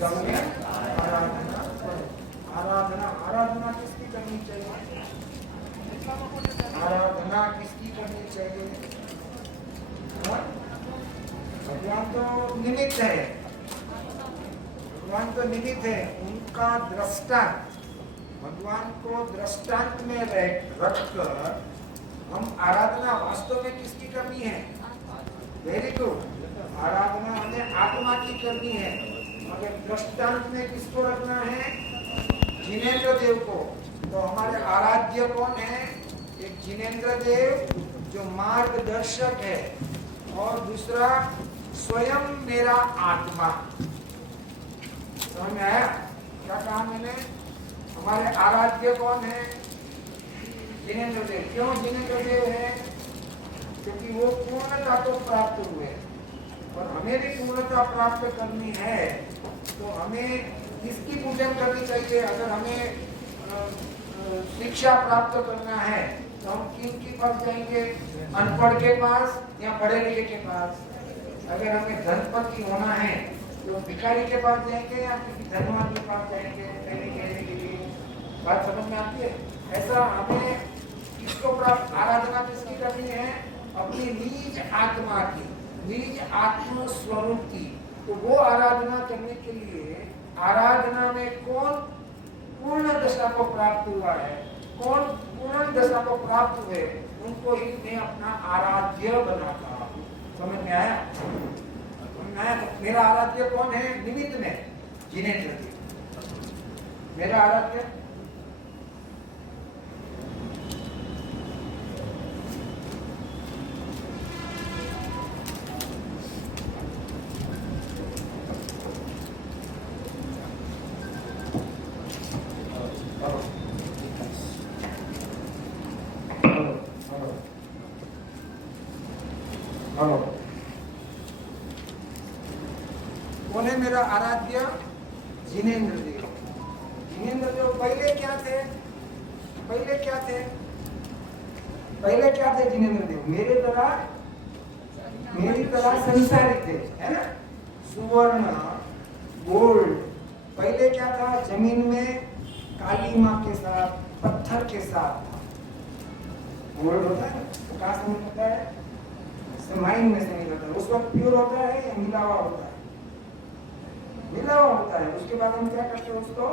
सम्यक आराधना करो। आराधना आराधना किसकी करनी चाहिए? आराधना किसकी करनी चाहिए? भगवान तो निमित्त है, भगवान तो निमित्त है, उनका दृष्टांत, भगवान को दृष्टांत में रखकर हम आराधना वास्तव में किसकी करनी है? वेरी गुड, आराधना हमें आत्मा की करनी है, मगर दृष्टांत में किसको रखना है? जिनेंद्र देव को। तो हमारे आराध्य कौन है? एक जिनेंद्र देव जो मार्गदर्शक है, और दूसरा स्वयं मेरा आत्मा। समझ में आया क्या कहा मैंने? हमारे आराध्य कौन है? जिनेंद्र देव। क्यों जिनेंद्र देव है? क्योंकि वो पूर्णता को प्राप्त हुए, और हमें भी पूर्णता प्राप्त करनी है, तो हमें किसकी पूजन करनी चाहिए? अगर हमें शिक्षा प्राप्त करना है तो हम किन के पास जाएंगे? अनपढ़ के पास या पढ़े लिखे के पास? अगर हमें धनपति होना है तो भिखारी के पास जाएंगे या किसी धनवान के पास जाएंगे कहने के लिए? बात समझ में आती है? ऐसा हमें किसको प्राप्त, आराधना किसकी करनी है? अपनी निज आत्मा की, निज आत्म स्वरूप की। तो वो आराधना करने के लिए आराधना में कौन पूर्ण दशा को प्राप्त हुआ है, कौन पूर्ण दशा को प्राप्त हुए, उनको ही मैं अपना आराध्य बनाता हूँ। समझ में आया? मेरा आराध्य कौन है? निमित्त में जिनेंद्र देव मेरा आराध्य। कौन है मेरा आराध्य? जिनेंद्र देव। जिनेंद्र देव पहले क्या थे? पहले क्या थे? पहले क्या थे जिनेंद्र देव? मेरी तरह संसारी थे, है ना? सुवर्ण, गोल्ड। पहले क्या था? जमीन में काली माँ के साथ, पत्थर के साथ था। गोल्ड होता है तो कहाँ से मिलता है? माइन में से निकलता है। उस वक्त प्योर होता है या मिला हुआ होता है? मिला हुआ होता है। उसके बाद हम क्या करते हैं? उसको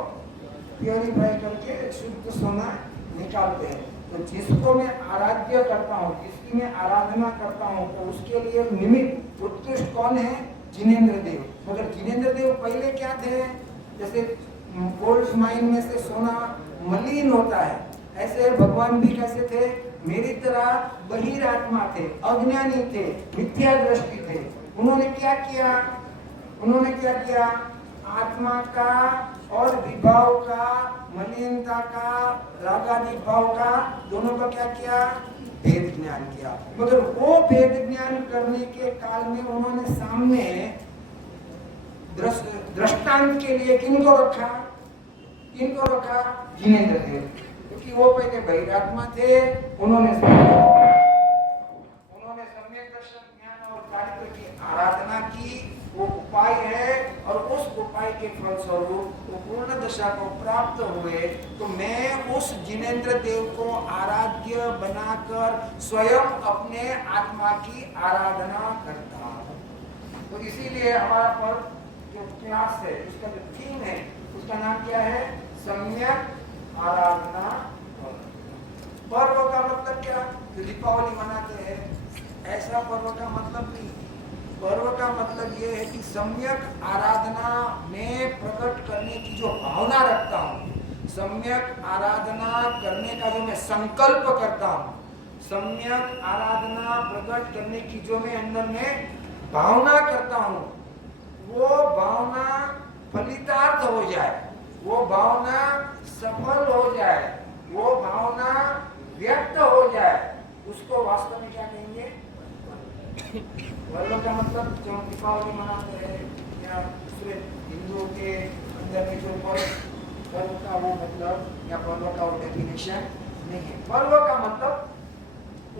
प्योरीफाई करके शुद्ध सोना निकालते हैं। तो जिसको मैं आराध्य करता हूँ, जिसकी मैं आराधना करता हूँ, तो उसके लिए निमित्त उत्कृष्ट कौन है? जिनेंद्र देव। मगर जिनेंद्र देव पहले क्या थे? जैसे गोल्ड माइन में से सोना मलिन होता है, ऐसे भगवान भी कैसे थे? मेरी तरह बहिरात्मा थे, अज्ञानी थे, मिथ्या दृष्टि थे। उन्होंने क्या किया? उन्होंने क्या किया? आत्मा का और विभाव का, मलिनता का, रागादि भाव का, दोनों का क्या किया? भेद ज्ञान किया। मगर वो भेद ज्ञान करने के काल में उन्होंने सामने दृष्टांत के लिए किनको रखा? किनको रखा? जिनेंद्र देव। क्योंकि वो पहले बहिरात्मा थे, उन्होंने सम्यक दर्शन, ज्ञान और चारित्र की आराधना की। वो उपाय है, और उस उपाय के फलस्वरूप वो पूर्ण दशा को प्राप्त हुए। तो मैं उस जिनेंद्र देव को आराध्य बनाकर स्वयं अपने आत्मा की आराधना करता हूँ। तो इसीलिए हमारा पर्व जो क्लास है, उसका जो थीम है, उसका नाम क्या है? सम्यक आराधना पर्व। का मतलब क्या? जो दीपावली मनाते हैं, ऐसा पर्व का मतलब नहीं। पर्व का मतलब ये है कि सम्यक आराधना में प्रकट करने की जो भावना रखता हूँ, सम्यक आराधना करने का जो मैं संकल्प करता हूँ, सम्यक आराधना प्रकट करने की जो मैं अंदर में भावना करता हूँ, वो भावना फलितार्थ हो जाए, वो भावना सफल हो जाए, वो भावना व्यक्त हो जाए, उसको वास्तव में क्या कहेंगे? पर्व का मतलब जो दीपावली मनाते हैं या दूसरे हिंदुओं के अंदर में जो पर्व का वो मतलब या पर्व का वो डेफिनेशन नहीं है। पर्व का मतलब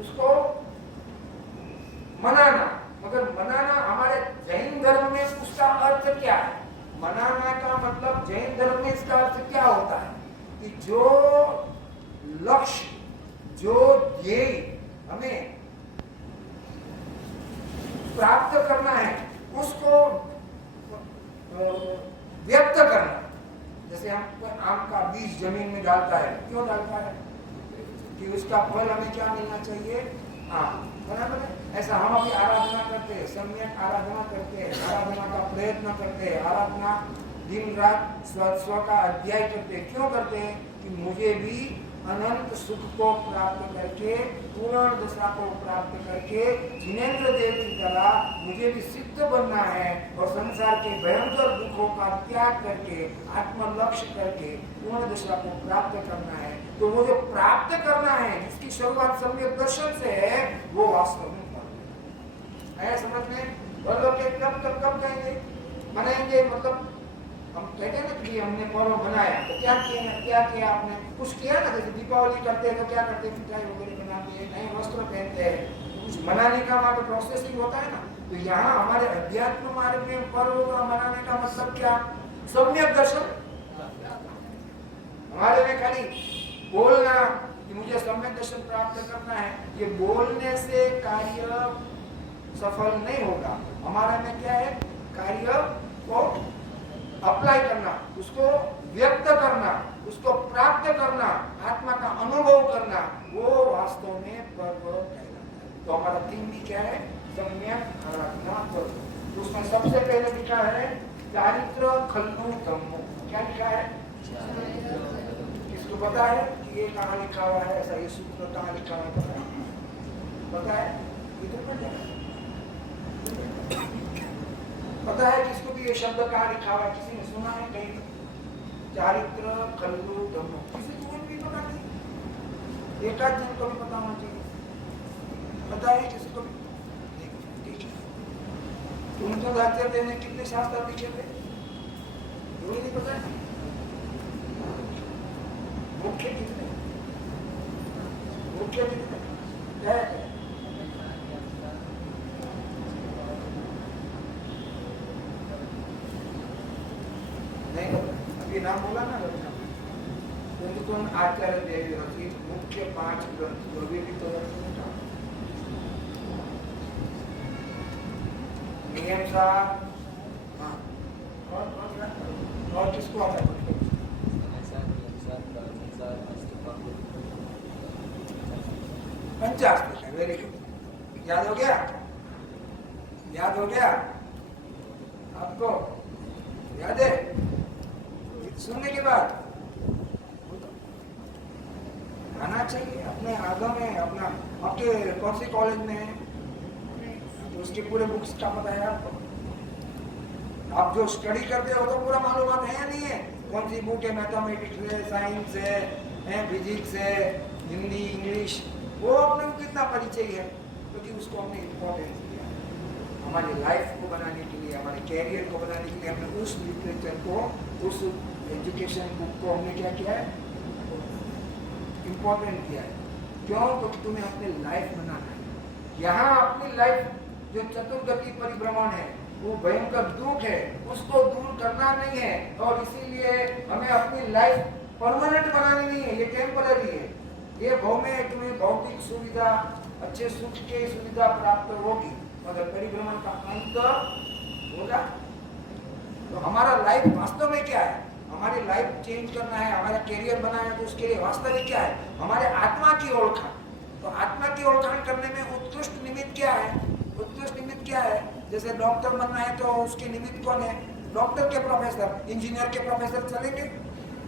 उसको मनाना। मगर मनाना हमारे जैन धर्म में उसका अर्थ क्या है? मनाना का मतलब जैन धर्म में इसका अर्थ क्या होता है कि जो लक्ष्य, जो ध्येय हमें प्राप्त करना है उसको व्यक्त करना। जैसे हम आम का बीज जमीन में डालता है, क्यों डालता है? कि उसका फल हमें क्या मिलना चाहिए? आम, बराबर है? ऐसा हम अभी आराधना करते हैं, सम्यक आराधना करते हैं, आराधना का प्रयत्न करते हैं, आराधना दिन रात स्व का अध्याय करते हैं। क्यों करते हैं? कि मुझे भी अनंत सुख को प्राप्त करके, पूर्ण दशा को प्राप्त करके, जिनेंद्र देव की तरह मुझे भी सिद्ध बनना है और संसार के भयंकर दुखों का त्याग करके, आत्म लक्ष्य करके पूर्ण दशा को प्राप्त करना है। तो वो जो प्राप्त करना है, जिसकी शुरुआत सम्यक दर्शन से है, वो वास्तव में है। समझ में? और लोग कब कहेंगे मनाएंगे? मतलब हम कहते हैं ना कि हमने पर्व बनाया, तो क्या किया आपने? कुछ किया ना। जैसे दीपावली करते हैं तो क्या करते हैं? मिठाई वगैरह बनाते हैं, नए वस्त्र पहनते हैं, कुछ मनाने का वहाँ पे प्रोसेसिंग होता है ना। तो यहाँ हमारे अध्यात्म मार्ग में पर्व का मनाने का मतलब क्या? सम्यक दर्शन। हमारे में खाली बोलना कि मुझे सम्यक दर्शन प्राप्त करना है, ये बोलने से कार्य सफल नहीं होगा। हमारे में क्या है? कार्य को अप्लाई करना, उसको व्यक्त करना, उसको प्राप्त करना, आत्मा का अनुभव करना, वो वास्तव में पर्व कहलाता है। तो हमारा थीम भी क्या है? सम्यक आराधना पर्व। तो उसमें सबसे पहले लिखा है चारित्र खल्लु धम्मो। क्या लिखा है? किसको पता है कि ये कहाँ लिखा हुआ है? ऐसा ये सूत्र कहाँ लिखा हुआ है? पता है? इधर पर जाए पता है किसको भी ये शब्द कहाँ लिखा हुआ है? किसी ने सुना है कहीं? चारित्र खल्लु धम्मो। किसी को भी पता नहीं? एक आध जन को भी पता होना चाहिए। पता है किसी को भी? ठीक है। तुमको आचार्य ने कितने शास्त्र लिखे थे? वही नहीं पता है? मुख्य कितने? मुख्य कितने? क्या है? नाम बोला ना रचना, क्योंकि तुम आचार्य देव रचित मुख्य 5 ग्रंथ जो भी तो नियम सा। हाँ, और किसको आता है? पंचाश। Very good. याद हो गया? याद हो गया आपको? याद है? सुनने के बाद आना चाहिए अपने आगे में। अपना आपके कौन सी कॉलेज में है तो उसके पूरे बुक्स का पता है आपको? आप जो स्टडी करते हो तो पूरा मालूमात है या नहीं है? कौन सी बुक है? मैथमेटिक्स है, साइंस है, फिजिक्स है, हिंदी, इंग्लिश, वो अपने को कितना परिचय है? क्योंकि उसको हमने इम्पोर्टेंस दिया हमारी लाइफ को बनाने के लिए, हमारे कैरियर को बनाने के लिए। हमने उस लिटरेचर को, उस एजुकेशन बुक को हमने क्या किया है? इम्पोर्टेंट किया है। क्यों? तो तुम्हें अपनी लाइफ बनाना है। यहाँ अपनी लाइफ जो चतुर्गति परिभ्रमण है, वो भयंकर दुख है, उसको दूर करना नहीं है। और इसीलिए हमें अपनी लाइफ परमानेंट बनानी नहीं है, ये टेम्पररी है। ये भाव में तुम्हें भौतिक सुविधा, अच्छे सुख की सुविधा प्राप्त होगी, मगर परिभ्रमण का अंत होगा। तो हमारा लाइफ वास्तव में क्या है? हमारी लाइफ चेंज करना है, हमारा कैरियर बनाना है, तो उसके लिए वास्तविक क्या है? हमारे आत्मा की ओळखाण। तो आत्मा की ओळखाण करने में उत्कृष्ट निमित्त क्या है? उत्कृष्ट निमित्त क्या है? जैसे डॉक्टर बनना है तो उसके निमित्त कौन है? डॉक्टर के प्रोफेसर, इंजीनियर के प्रोफेसर चलेंगे?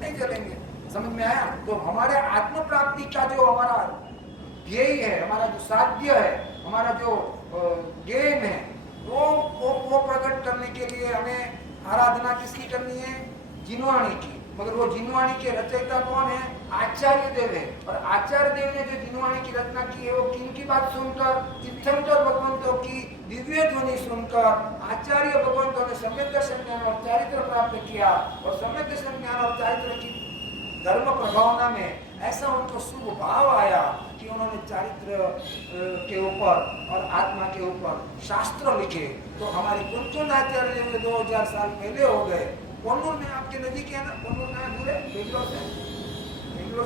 नहीं चलेंगे। समझ में आया? तो हमारे आत्म प्राप्ति का जो हमारा ध्येय है, हमारा जो साध्य है, हमारा जो गेम है, वो प्रकट करने के लिए हमें आराधना किसकी करनी है? जिनवाणी की। मगर वो जिनवाणी के रचयिता कौन है? आचार्य देव है। और आचार्य देव ने जो जिनवाणी की रचना की है, वो किनकी बात सुनकर? तीर्थंकर भगवंतों की दिव्य ध्वनि सुनकर आचार्य भगवंतों ने सम्यक दर्शन ज्ञान और चारित्र प्राप्त किया। और सम्यक दर्शन ज्ञान और चारित्र की धर्म प्रभावना में ऐसा उनको शुभ भाव आया कि उन्होंने चारित्र के ऊपर और आत्मा के ऊपर शास्त्र लिखे, तो हमारे कुंचन आचार्य जी 2000 साल पहले हो गए। कोन्नूर में आपके नजीक है ना, कोन्नूर कहाँ दूर है? बेंगलोर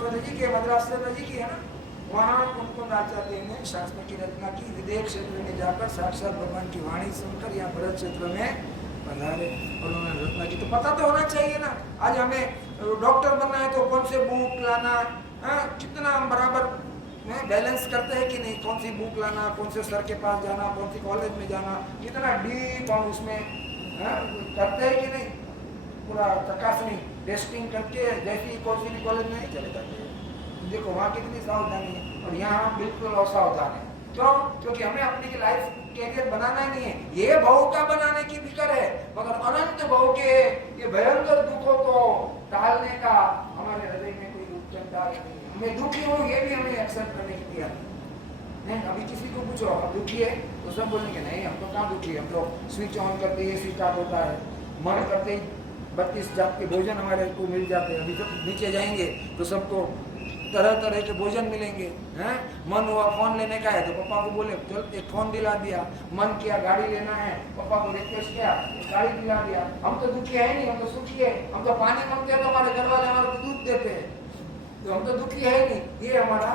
से नजीक है, मद्रास से नजीक है ना। वहाँ कुंचन आचार्य ने शास्त्र की रचना की, विदेश क्षेत्र में जाकर साक्षात भगवान की वाणी सुनकर यहाँ भरत क्षेत्र में पधारे और उन्होंने रचना की। तो पता तो होना चाहिए ना। आज हमें डॉक्टर बनना है तो कौन से बुक लाना, कितना हम बराबर बैलेंस करते हैं कि नहीं, कौन सी बुक लाना, कौन से सर के पास जाना, कौन सी कॉलेज में जाना, कितना डीप हम उसमें करते हैं कि नहीं, पूरा चकासनी टेस्टिंग करके जैसी कौन सी भी कॉलेज में नहीं चले जाते। देखो वहाँ कितनी सावधानी है और यहाँ बिल्कुल असावधान है। क्यों? क्योंकि हमें अपनी लाइफ कैरियर बनाना ही नहीं है, ये भव का बनाने की फिक्र है, मगर अनंत भव के ये भयंकर दुखों को टालने का हमारे हृदय में कोई उच्चता नहीं है। मैं दुखी हूँ ये भी हमें एक्सेप्ट करने की तैयार नहीं। अभी किसी को पूछो आप दुखी है तो सब बोलेंगे नहीं हम तो कहाँ दुखी है, हम तो स्विच ऑन करते ही एसी चालू होता है, मन करते ही 32 जात के भोजन हमारे को मिल जाते हैं। अभी जब नीचे जाएंगे तो सबको तरह तरह के भोजन मिलेंगे हैं। मन हुआ फोन लेने का है तो पापा को बोले चल एक फोन दिला दिया, मन किया गाड़ी लेना है, पापा को रिक्वेस्ट किया गाड़ी दिला दिया। हम तो दुखी है नहीं, हम तो सुखी है। हम तो पानी मांगते हैं तो हमारे घर वाले हमारे को दूध देते हैं, तो हम तो दुखी है नहीं। ये हमारा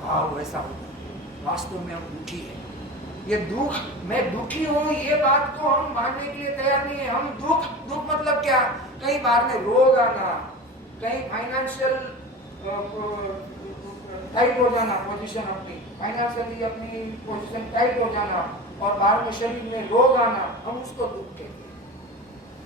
भाव वैसा होता है, वास्तव में हम दुखी है। ये दुख, मैं दुखी हूँ ये बात को हम मानने के लिए तैयार नहीं है। हम दुख मतलब क्या, कई बार में रोग आना, कहीं फाइनेंशियल टाइट हो जाना, पोजीशन अपनी फाइनेंशियली अपनी पोजीशन टाइट हो जाना और बाहर में शरीर में रोग आना, हम उसको दुख कहते हैं।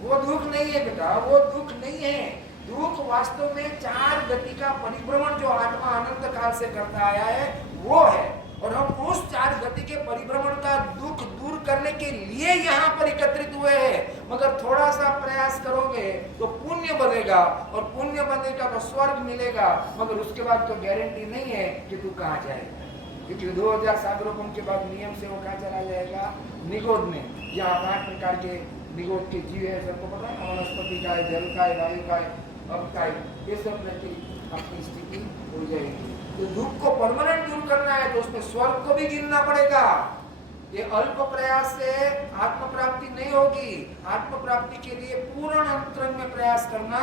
वो दुख नहीं है बेटा, वो दुख नहीं है। दुख वास्तव में 4 गति का परिभ्रमण जो आत्मा अनंत काल से करता आया है वो है, और हम उस 4 गति के परिभ्रमण का दुख दूर करने के लिए यहाँ पर एकत्रित हुए हैं। मगर थोड़ा सा प्रयास करोगे तो पुण्य बनेगा, और पुण्य बनेगा तो स्वर्ग मिलेगा, मगर उसके बाद तो गारंटी नहीं है कि तू कहाँ जाएगा। क्योंकि 2000 सागरोपम के बाद नियम से वो कहाँ चला जाएगा, निगोद में। यहाँ 5 प्रकार के निगोद के जीव है, सबको पता है, वनस्पति का है, जल का है, वायु का है, अब का है, ये सब रहती अपनी स्थिति हो जाएगी। तो दुख को परमानेंट दूर करना है तो उसमें स्वर्ग को भी गिनना पड़ेगा। ये अल्प प्रयास से आत्म प्राप्ति नहीं होगी। आत्म प्राप्ति के लिए पूर्ण अंतरंग में प्रयास करना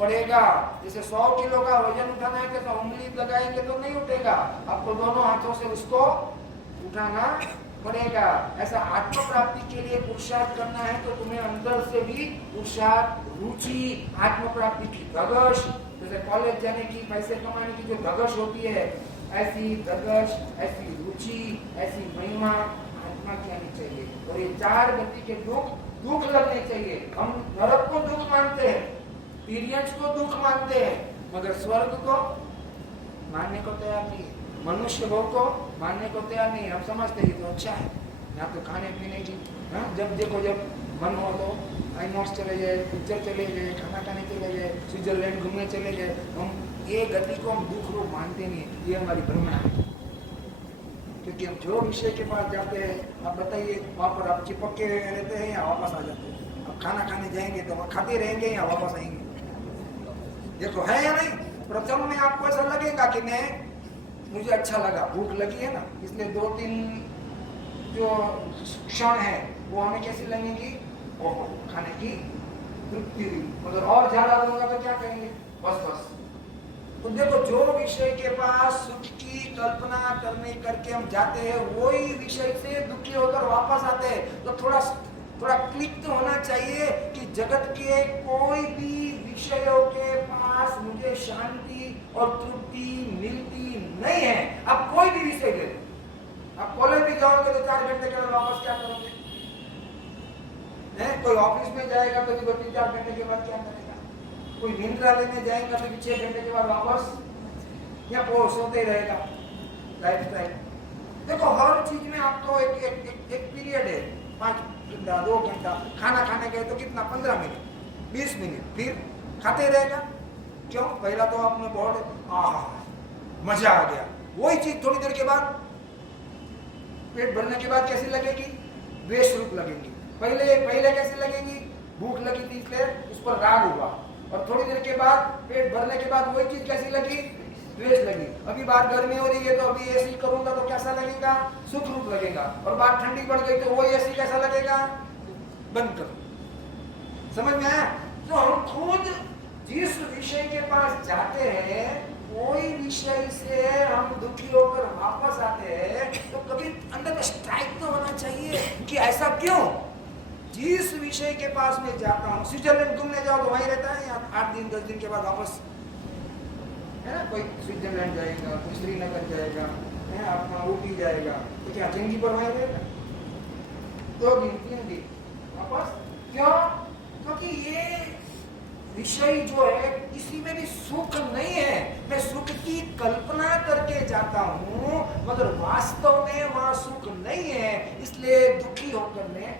पड़ेगा। जैसे 100 किलो का वजन उठाना है तो उंगली लगाएंगे तो नहीं उठेगा, आपको दोनों हाथों से उसको उठाना पड़ेगा। ऐसा आत्म प्राप्ति के लिए पुरुषार्थ करना है तो तुम्हें अंदर से भी पुरुषार्थ, रुचि, आत्म प्राप्ति की धगश, जैसे कॉलेज जाने की, पैसे कमाने की जो धगश होती है, ऐसी धगश, ऐसी रुचि, ऐसी महिमा आत्मा की आनी चाहिए। और ये 4 गति के दुख लगने चाहिए। हम नरक को दुख मानते हैं, पीरियड्स को दुख मानते हैं, मगर स्वर्ग को मानने को तैयार नहीं है, मनुष्य भोग को मानने को तैयार नहीं है। हम समझते हैं तो अच्छा है, यहाँ तो खाने पीने की, जब देखो जब मन हो तो आईनॉक्स चले गए, पिक्चर चले गए, खाना खाने चले गए, स्विट्जरलैंड घूमने चले गए। हम ये गति को हम दुख रूप मानते नहीं, ये हमारी भ्रमणा है। क्योंकि हम जो विषय के पास जाते हैं, आप बताइए वहाँ पर आप चिपक के रहते हैं या वापस आ जाते हैं? अब खाना खाने जाएंगे तो वहाँ खाते रहेंगे या वापस आएंगे? देखो है या नहीं? प्रथम में आपको ऐसा लगेगा कि मुझे अच्छा लगा, भूख लगी है ना, इसलिए 2-3 जो क्षण है वो हमें कैसी लगेंगी, ओहो खाने की तृप्ति हुई। मगर और ज्यादा दूंगा तो क्या करेंगे, बस। तो देखो जो विषय के पास सुख की कल्पना करके हम जाते हैं, वही विषय से दुखी होकर वापस आते हैं। तो थोड़ा क्लिक तो होना चाहिए कि जगत के कोई भी विषयों के पास मुझे शांति और तृप्ति मिलती नहीं है। आप कोई भी विषय ले लो, आप कॉलेज भी जाओगे तो 4 घंटे के बाद वापस क्या करोगे? कोई ऑफिस में जाएगा तो 2-3-4 घंटे के बाद क्या करेगा? कोई निंद्रा लेने जाएगा तो 6 घंटे के बाद वापस, या वो सोते रहेगा। लाइफस्टाइल देखो, हर चीज में आपको एक पीरियड है, 5 घंटा 2 घंटा। खाना खाने गए तो कितना, 15 मिनट 20 मिनट, फिर खाते रहेगा। क्यों? पहला तो आपने बहुत मजा आ गया, वही चीज थोड़ी देर के बाद पेट भरने के बाद कैसी लगेगी, बेशरूप लगेगी। पहले कैसी लगेगी, भूख लगी थी इसलिए उस पर राग हुआ, और थोड़ी देर के बाद पेट भरने के बाद वही चीज कैसी लगी, द्वेष लगी। अभी बाहर गर्मी हो रही है तो अभी एसी करूंगा तो कैसा लगेगा? सुख रूप लगेगा। और बाहर ठंडी पड़ गई तो वो एसी कैसा लगेगा? बंद करो। समझ में आया? तो हम खुद जिस विषय के पास जाते हैं, कोई विषय से हम दुखी होकर वापस आते हैं, तो कभी अंदर में स्ट्राइक तो होना चाहिए कि ऐसा क्यों? जिस विषय के पास मैं जाता हूँ, स्विट्जरलैंड घूमने जाओ तो वहीं रहता है, या 8 दिन 10 दिन के बाद वापस, है ना? कोई स्विट्जरलैंड जाएगा, कोई श्रीनगर जाएगा, है अपना ऊटी जाएगा, तो क्या जिंदगी पर वहीं रहेगा? 2 दिन 3 दिन वापस। क्यों? क्योंकि ये विषय जो है किसी में भी सुख नहीं है। मैं सुख की कल्पना करके जाता हूँ, मगर वास्तव में वहां सुख नहीं है, इसलिए दुखी होकर मैं,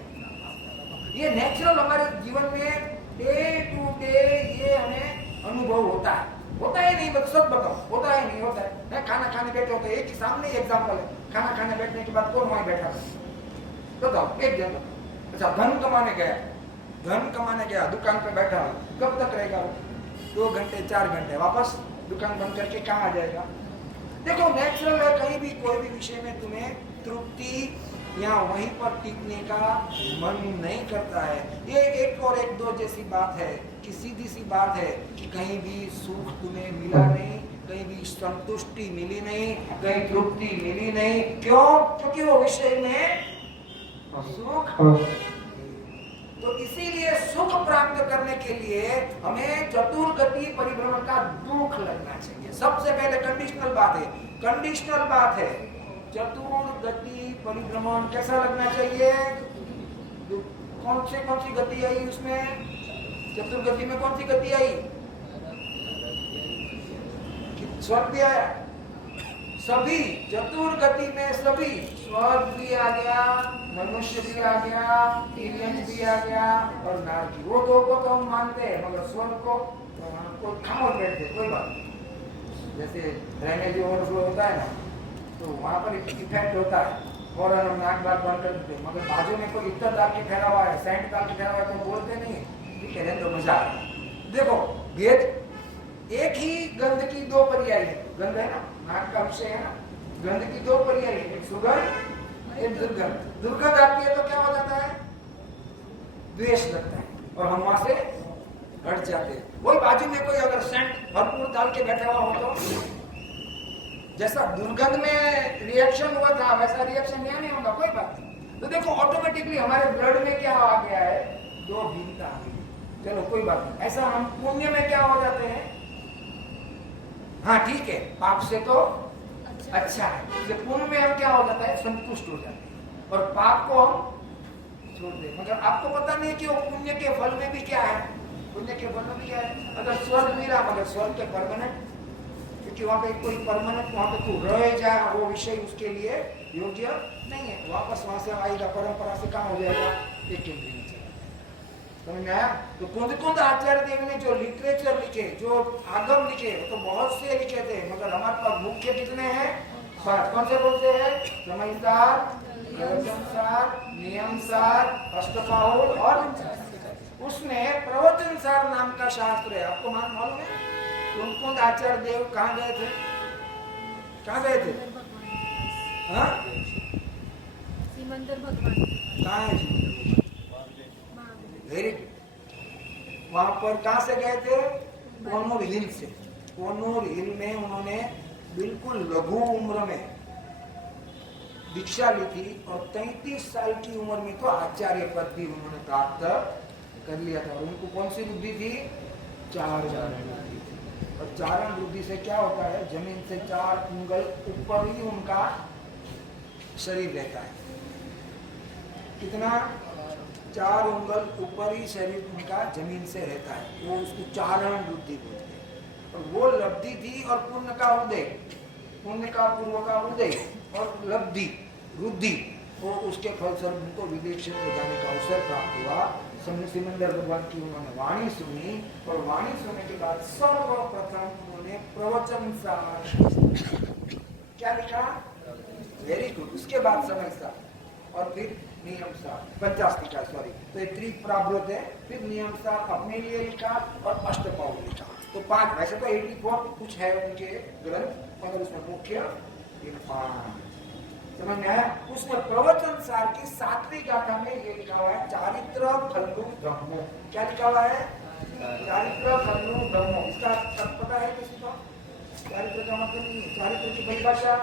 ये नेचुरल हमारे जीवन में डे टू डे ये हमें अनुभव होता है। होता है नहीं? सब बताओ, होता है नहीं? होता है। खाना खाने बैठे होते, एक ही सामने एग्जाम्पल है, खाना खाने बैठने के बाद कौन वहां बैठा है? बताओ एक जन। अच्छा, धन कमाने गया, दुकान पे बैठा, कब तक रहेगा? 2 घंटे 4 घंटे, वापस दुकान बंद करके कहाँ आ जाएगा? देखो, नेचुरल है, कहीं भी कोई भी विषय में तुम्हें तृप्ति या वहीं पर टिकने का मन नहीं करता है। ये 1 और 1 2 जैसी बात है कि सीधी सी बात है कि कहीं भी सुख तुम्हें मिला नहीं, कहीं भी संतुष्टि मिली नहीं, कहीं तृप्ति मिली नहीं। क्यों? क्योंकि वो विषय में सुख। तो इसीलिए सुख प्राप्त करने के लिए हमें चतुर्गति परिभ्रमण का दुख लगना चाहिए। सबसे पहले कंडीशनल बात है, चतुर्गति परिभ्रमण कैसा लगना चाहिए? कौन सी गति आई उसमें? चतुर्गति में कौन सी गति आई? स्वर्ग भी आया, सभी चतुर्गति में सभी, स्वर्ग भी आ गया, मनुष्य भी आ गया, एलियंस भी आ गया और नारकी। वो 2 को तो हम मानते हैं, मगर स्वर्ग को खामोश बैठते, कोई बात नहीं। जैसे ड्रेनेज ओवरफ्लो होता है ना, तो वहां पर इफेक्ट होता है और हम नाक बात बंद कर देते, मगर बाजू में कोई इतना डाल के ठहरा हुआ है, सैंड डाल के ठहरा हुआ है, तो बोलते नहीं, ठीक है तो मजा आ। देखो, भेद एक ही गंध की 2 पर्याय है। गंध है ना, नाक का विषय है ना, गंध की 2 पर्याय है, एक सुगंध, एक दुर्गंध। दुर्गंध आती है तो क्या हो जाता है? द्वेष लगता है और हम वहां से हट जाते हैं। वही बाजू में कोई अगर सेंट भरपूर डाल के बैठा हुआ हो तो जैसा दुर्गंध में रिएक्शन हुआ था वैसा रिएक्शन यहाँ नहीं होगा, कोई बात नहीं। तो देखो, ऑटोमेटिकली हमारे ब्लड में क्या आ गया है? 2 भिन्नता आ गई। चलो कोई बात नहीं। ऐसा हम पुण्य में क्या हो जाते हैं? हाँ ठीक है, पाप से तो अच्छा है, पुण्य में हम क्या हो जाता है? संतुष्ट हो जाते हैं और पाप को हम छोड़ दे। मगर आपको पता नहीं कि वो पुण्य के फल में भी क्या है? पुण्य के फल में भी क्या है? अगर स्वर्ग मिला, मगर स्वर्ग के परमानेंट, क्योंकि वहां पे कोई परमानेंट, वहां पे तू रह जा, वो विषय उसके लिए योग्य नहीं है। वापस वहां से आएगा, परंपरा से कहाँ हो जाएगा? एक केंद्रीय में चला जाएगा। समझ में आया? तो कुंद आचार्य देव ने जो लिटरेचर लिखे, जो आगम लिखे, तो बहुत से लिखे थे, मगर हमारे पास मुख्य कितने हैं? 5। कौन से हैं? समयसार, प्रवचनसार, नियमसार, अष्टपाहुल और उसने प्रवचनसार नाम का शास्त्र है। आपको मालूम है? कुंद आचार्य देव कहाँ गए थे? हाँ? सिमंदर भगवान कहाँ है जी? Very good. वहां पर कहाँ से गए थे? कोनूर हिल से। कोनूर हिल में उन्होंने बिल्कुल लघु उम्र में दीक्षा ली थी और 33 साल की उम्र में तो आचार्य पद भी उन्होंने प्राप्त कर लिया था। और उनको कौन सी बुद्धि थी? चारण बुद्धि थी। और चारण बुद्धि से क्या होता है? जमीन से 4 उंगल ऊपर ही उनका शरीर रहता है। कितना? 4 उंगल ऊपर ही शरीर उनका जमीन से रहता है। वो उसको चारण बुद्धि बोलते हैं। और वो लब्धि थी और पुण्य का उदय, पुण्य का पूर्व का उदय और लब्धि रुद्धि, वो उसके फलस्वरूप उनको विदेश में जाने का अवसर प्राप्त हुआ। सिमंदर भगवान की उन्होंने वाणी सुनी और वाणी सुनने के बाद सर्वप्रथम उन्होंने प्रवचन सार क्या लिखा? Very good. उसके बाद समय सार और फिर नियम सार, 50 लिखा, सॉरी, तो ये 3 प्रावृत है। फिर नियम सार अपने लिए लिखा और अष्टपाहुल लिखा। तो 5, वैसे तो 84 कुछ है उनके ग्रंथ, मगर उसमें मुख्य 5 समझ में आया। उसमें प्रवचन सार की 7वीं गाथा में ये लिखा हुआ है चारित्र खल्लु ब्रह्मो। क्या लिखा हुआ है? चारित्र खल्लु ब्रह्मो। इसका अर्थ पता है किसी को? चारित्र का मतलब नहीं, चारित्र की परिभाषा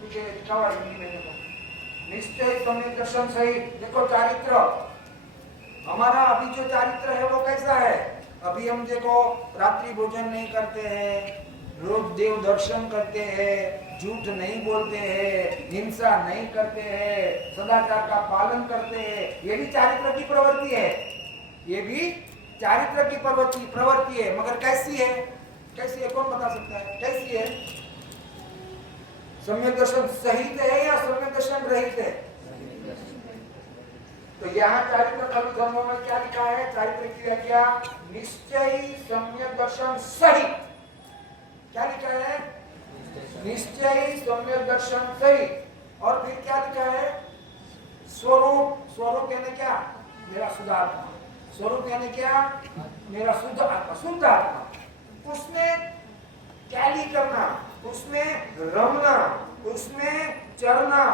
मुझे लिखा हुआ हिंदी में। देखो, निश्चय समय दर्शन सहित। देखो चारित्र, हमारा अभी जो चारित्र है वो कैसा है? अभी हम देखो रात्रि भोजन नहीं करते हैं, रोज देव दर्शन करते हैं, झूठ नहीं बोलते हैं, हिंसा नहीं करते हैं, सदाचार का पालन करते हैं। ये भी चारित्र की प्रवृत्ति है, ये भी चारित्र की प्रवृत्ति है। मगर कैसी है? कैसी है? कौन बता सकता है कैसी है? सम्यक दर्शन सहित है या सम्यक दर्शन रहित है? तो यहाँ चारित्र खल्लु ब्रह्मो में क्या लिखा है? चारित्र की व्याख्या निश्चय सम्यक दर्शन सहित। क्या लिखा है? निश्चय सम्यक दर्शन सहित। और फिर क्या लिखा है? स्वरूप। स्वरूप यानी क्या? मेरा शुद्ध आत्मा। स्वरूप यानी क्या? मेरा शुद्ध आत्मा, शुद्ध आत्मा। उसमें कैली करना, उसमें रमना, उसमें चरना,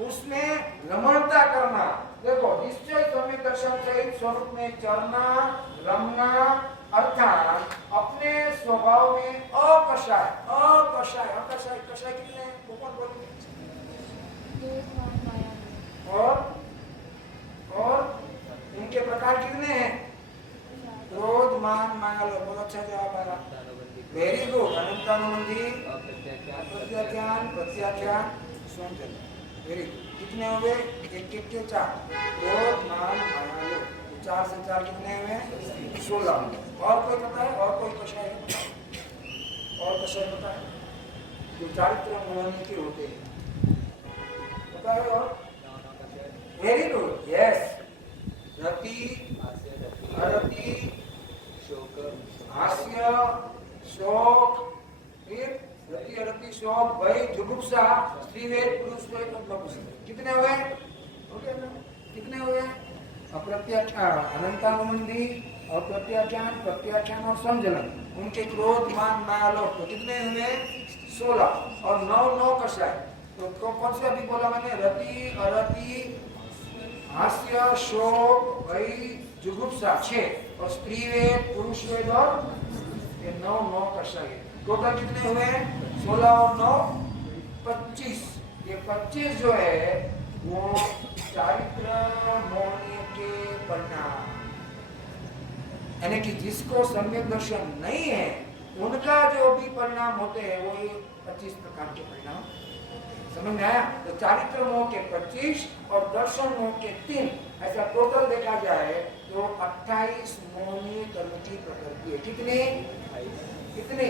उसमें रमणता करना। देखो, निश्चय सम्यक दर्शन सहित स्वरूप में चरना, रमना, अर्थात अपने स्वभाव में अकषाय। अकषाय, अकषाय, कषाय कितने हैं? वो कौन बोलेंगे? और इनके प्रकार कितने हैं? क्रोध, मान, माया, लोभ। बहुत अच्छा जवाब आया, वेरी गुड। अनंतानुबंधी, प्रत्याख्यान, प्रत्याख्यान, स्वयं। Very good. कितने हुए? एक के 4। क्रोध, मान, माया, लोभ। 4 से 4 कितने हुए? 16। और कोई पता है? और कोई कषाय है? और कषाय पता है जो चारित्र मोहनी के होते हैं? पता है? और वेरी गुड, यस। रति, अरति, हास्य, शोक, फिर रति, अरति, शोक, भय, जुगुप्सा, स्त्रीवेद, पुरुषवेद और नपुंसक। कितने हुए? कितने हुए? अप्रत्याख्यान, अनंतानुबंधी, अप्रत्याख्यान, प्रत्याख्यान और संजलन। उनके क्रोध, मान, माया, लोभ। तो कितने हुए? 16। और 9 कषाय। तो कौन से अभी बोला मैंने? रति, अरति, हास्य, शोक, भय, जुगुप्सा 6। और स्त्रीवेद, पुरुषवेद और 9 कषाय। टोटल कितने हुए? 16 और 9 25। ये 25 जो है वो चारित्र मोहनी के परिणाम, यानी कि जिसको सम्यक दर्शन नहीं है उनका जो भी परिणाम होते हैं वो ये 25 प्रकार के परिणाम। समझ में आया? तो चारित्र मोह के 25 और दर्शन मोह के 3, ऐसा टोटल देखा जाए तो 28 मोहनी कर्म की प्रकृति है। कितनी? कितनी?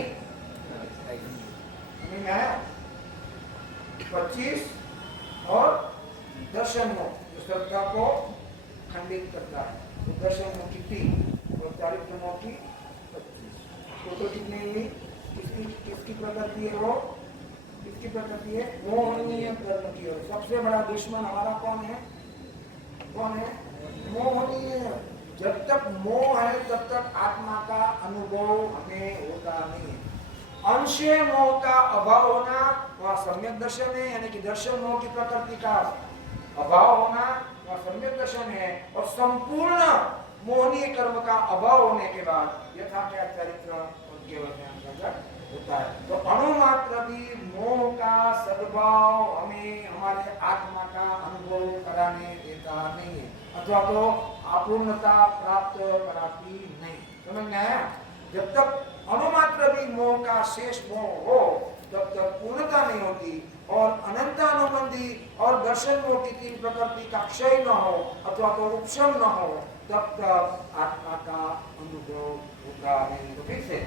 समझ में आया? 25 और दर्शन मोह जो श्रद्धा को खंडित करता है, तो दर्शन मोह की 3 और चारित्र मोह की 25। टोटल कितनी हुई? किसकी प्रकृति है? वो किसकी प्रकृति है? मोहनीय कर्म की। और सबसे बड़ा दुश्मन हमारा कौन है? कौन है? मोहनीय। जब तक मोह है तब तक आत्मा का अनुभव हमें होता नहीं है। अंशे मोह का अभाव होना वह सम्यक दर्शन है, यानी कि दर्शन मोह की प्रकृति का अभाव होना वह सम्यक दर्शन है। और संपूर्ण मोहनीय कर्म का अभाव होने के बाद यथा क्या चारित्र और केवल ज्ञान प्रकट होता है। तो अणुमात्र भी मोह का सद्भाव हमें हमारे आत्मा का अनुभव कराने देता नहीं है, अथवा तो अपूर्णता प्राप्त कराती नहीं। समझ में आया? जब तक अणुमात्र भी मोह का शेष मोह हो तब तक पूर्णता नहीं होती, और अनंतानुबंधी और दर्शन मोह की 3 प्रकृति का क्षय न हो अथवा तो उपशम न हो तब तक आत्मा का अनुभव होता नहीं। तो फिर से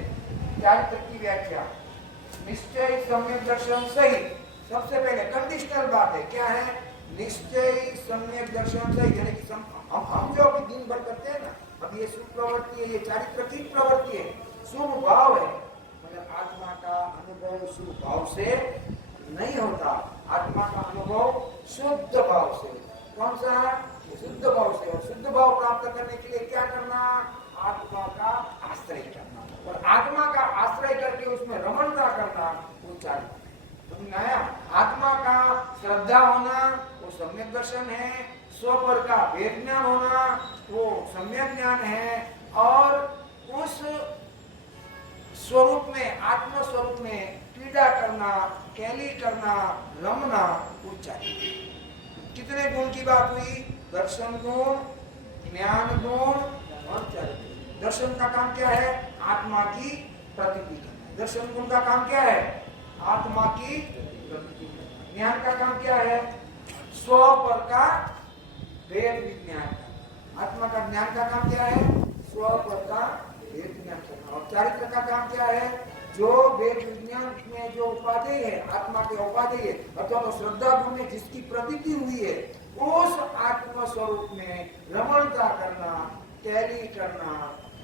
चारित्र की व्याख्या निश्चय सम्यक दर्शन सहित। सबसे पहले कंडीशनल बात है, क्या है? निश्चय सम्यक दर्शन सहित, यानी कि हम जो अभी दिन भर करते हैं ना, अब ये शुभ प्रवृत्ति है, ये चारित्र की प्रवृत्ति है, शुभ भाव है, मतलब आत्मा का अनुभव शुभ भाव से नहीं होता। आत्मा का अनुभव शुद्ध भाव से। कौन सा? शुद्ध भाव से। और शुद्ध भाव प्राप्त करने के लिए क्या करना? आत्मा का आश्रय करना। और आत्मा दर्शन है, स्वपर का भेद ज्ञान होना वो सम्यक ज्ञान है, और उस स्वरूप में, आत्म स्वरूप में पीड़ा करना, कैली करना, रमना, उच्चारण। कितने गुण की बात हुई? दर्शन गुण, ज्ञान गुण और चारित्र। दर्शन का काम क्या है? आत्मा की प्रतीति करना। दर्शन गुण का काम क्या है? आत्मा की प्रतीति करना। ज्ञान का काम क्या है? स्व पर का भेद विज्ञान करना। आत्मा का ज्ञान का काम क्या है? स्व पर का भेद ज्ञान करना। और चारित्र का काम क्या है? जो वेद विज्ञान में जो उपादेय है, आत्मा के उपादेय अथवा तो श्रद्धा गुण में जिसकी प्रतीति हुई है, उस आत्म स्वरूप में रमणता करना, टैली करना,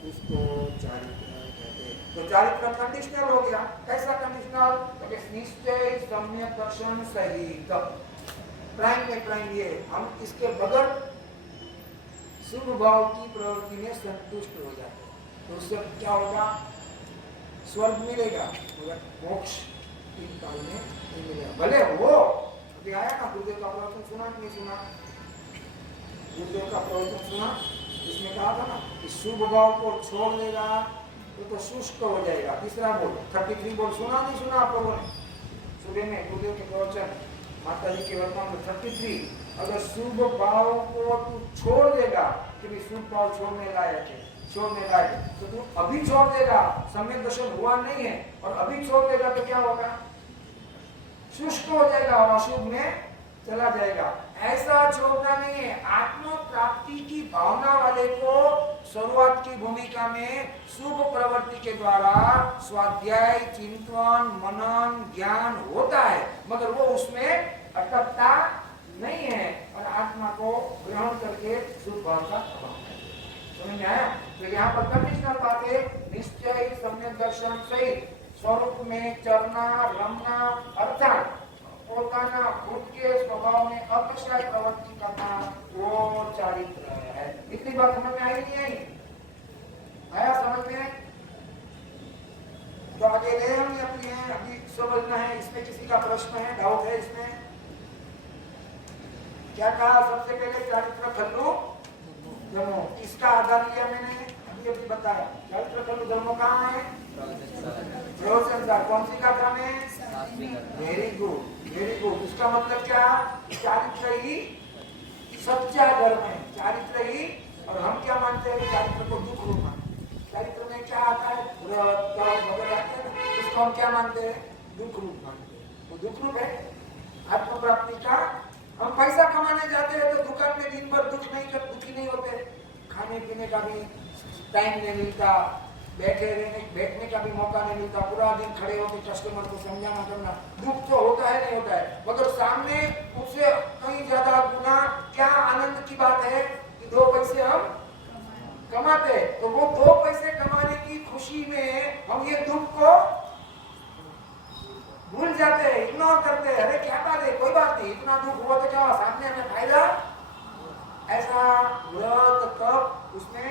उसको चारित्र कहते हैं। तो चारित्र कंडीशनल हो गया। कैसा कंडीशनल? तो निश्चय सम्यक दर्शन सहित। प्राइम में प्राइम ये, हम इसके बगैर शुभ भाव की प्रवृत्ति में संतुष्ट हो जाते हैं, तो उससे क्या होगा? स्वर्ग मिलेगा, मगर मोक्ष तीन काल में नहीं मिलेगा। भले वो अभी आया ना, गुरुदेव का प्रवचन सुना कि नहीं सुना? गुरुदेव का प्रवचन सुना, इसमें कहा था ना कि शुभ भाव को छोड़ देगा तो शुष्क हो जाएगा। तीसरा बोल 33 बोल सुना नहीं सुना आप लोगों ने? सुबह में गुरुदेव के प्रवचन माता जी के वर्तमान में 33, अगर शुभ भाव को तू छोड़ देगा कि भी शुभ भाव छोड़ने लायक है, छोड़ने लायक, तो तू अभी छोड़ देगा, सम्यक दर्शन हुआ नहीं है, और अभी छोड़ देगा तो क्या होगा? शुष्क हो जाएगा और अशुभ में चला जाएगा। ऐसा छोड़ना नहीं है। आत्म प्राप्ति की भावना वाले को शुरुआत की भूमिका में शुभ प्रवृत्ति के द्वारा स्वाध्याय, चिंतन, मनन, ज्ञान होता है, मगर वो उसमें अटकता नहीं है और आत्मा को ग्रहण करके शुभ भाव का अभाव है। समझ में आया? तो यहाँ पर कंडीशनल बात है, निश्चय सम्यक दर्शन सहित स्वरूप में चरना, रमना, अर्थात पोताना खुद के स्वभाव में अतिशय प्रवृत्ति करना, वो चारित्र है। इतनी बात समझ में आई नहीं आई? आया समझ में? तो आगे ले हम अपनी है, अभी समझना है। इसमें किसी का प्रश्न है, डाउट है इसमें? क्या कहा? सबसे पहले चारित्र खल्लू धर्मो, इसका आधार लिया मैंने अभी बताया। चारित्र खल्लू धर्मो कहाँ है? कौन सी का धर्म है? Very good, very good. उसका मतलब क्या? चारित्र ही सच्चा धर्म है, चारित्र ही। और हम क्या मानते हैं? चारित्र को दुख रूप मानते हैं। चारित्र में क्या आता है? व्रत, कर्म वगैरह आते हैं, इसको हम क्या मानते हैं? दुख रूप मानते हैं। तो दुख रूप है आत्म प्राप्ति का। हम पैसा कमाने जाते हैं तो दुकान में दिन भर दुखी नहीं होते, खाने पीने का भी टाइम नहीं मिलता, बैठने का भी मौका नहीं मिलता, पूरा दिन खड़े होकर कस्टमर को समझाना करना, दुख तो होता है, नहीं होता है, मगर सामने उससे कहीं ज्यादा गुना क्या आनंद की बात है कि 2 पैसे हम कमाते। तो वो 2 पैसे कमाने की खुशी में हम ये दुख को भूल जाते हैं, इग्नोर करते हैं। अरे क्या बात है, कोई बात नहीं, इतना दुख हुआ तो क्या हुआ, सामने हमें फायदा। ऐसा व्रत तप उसमें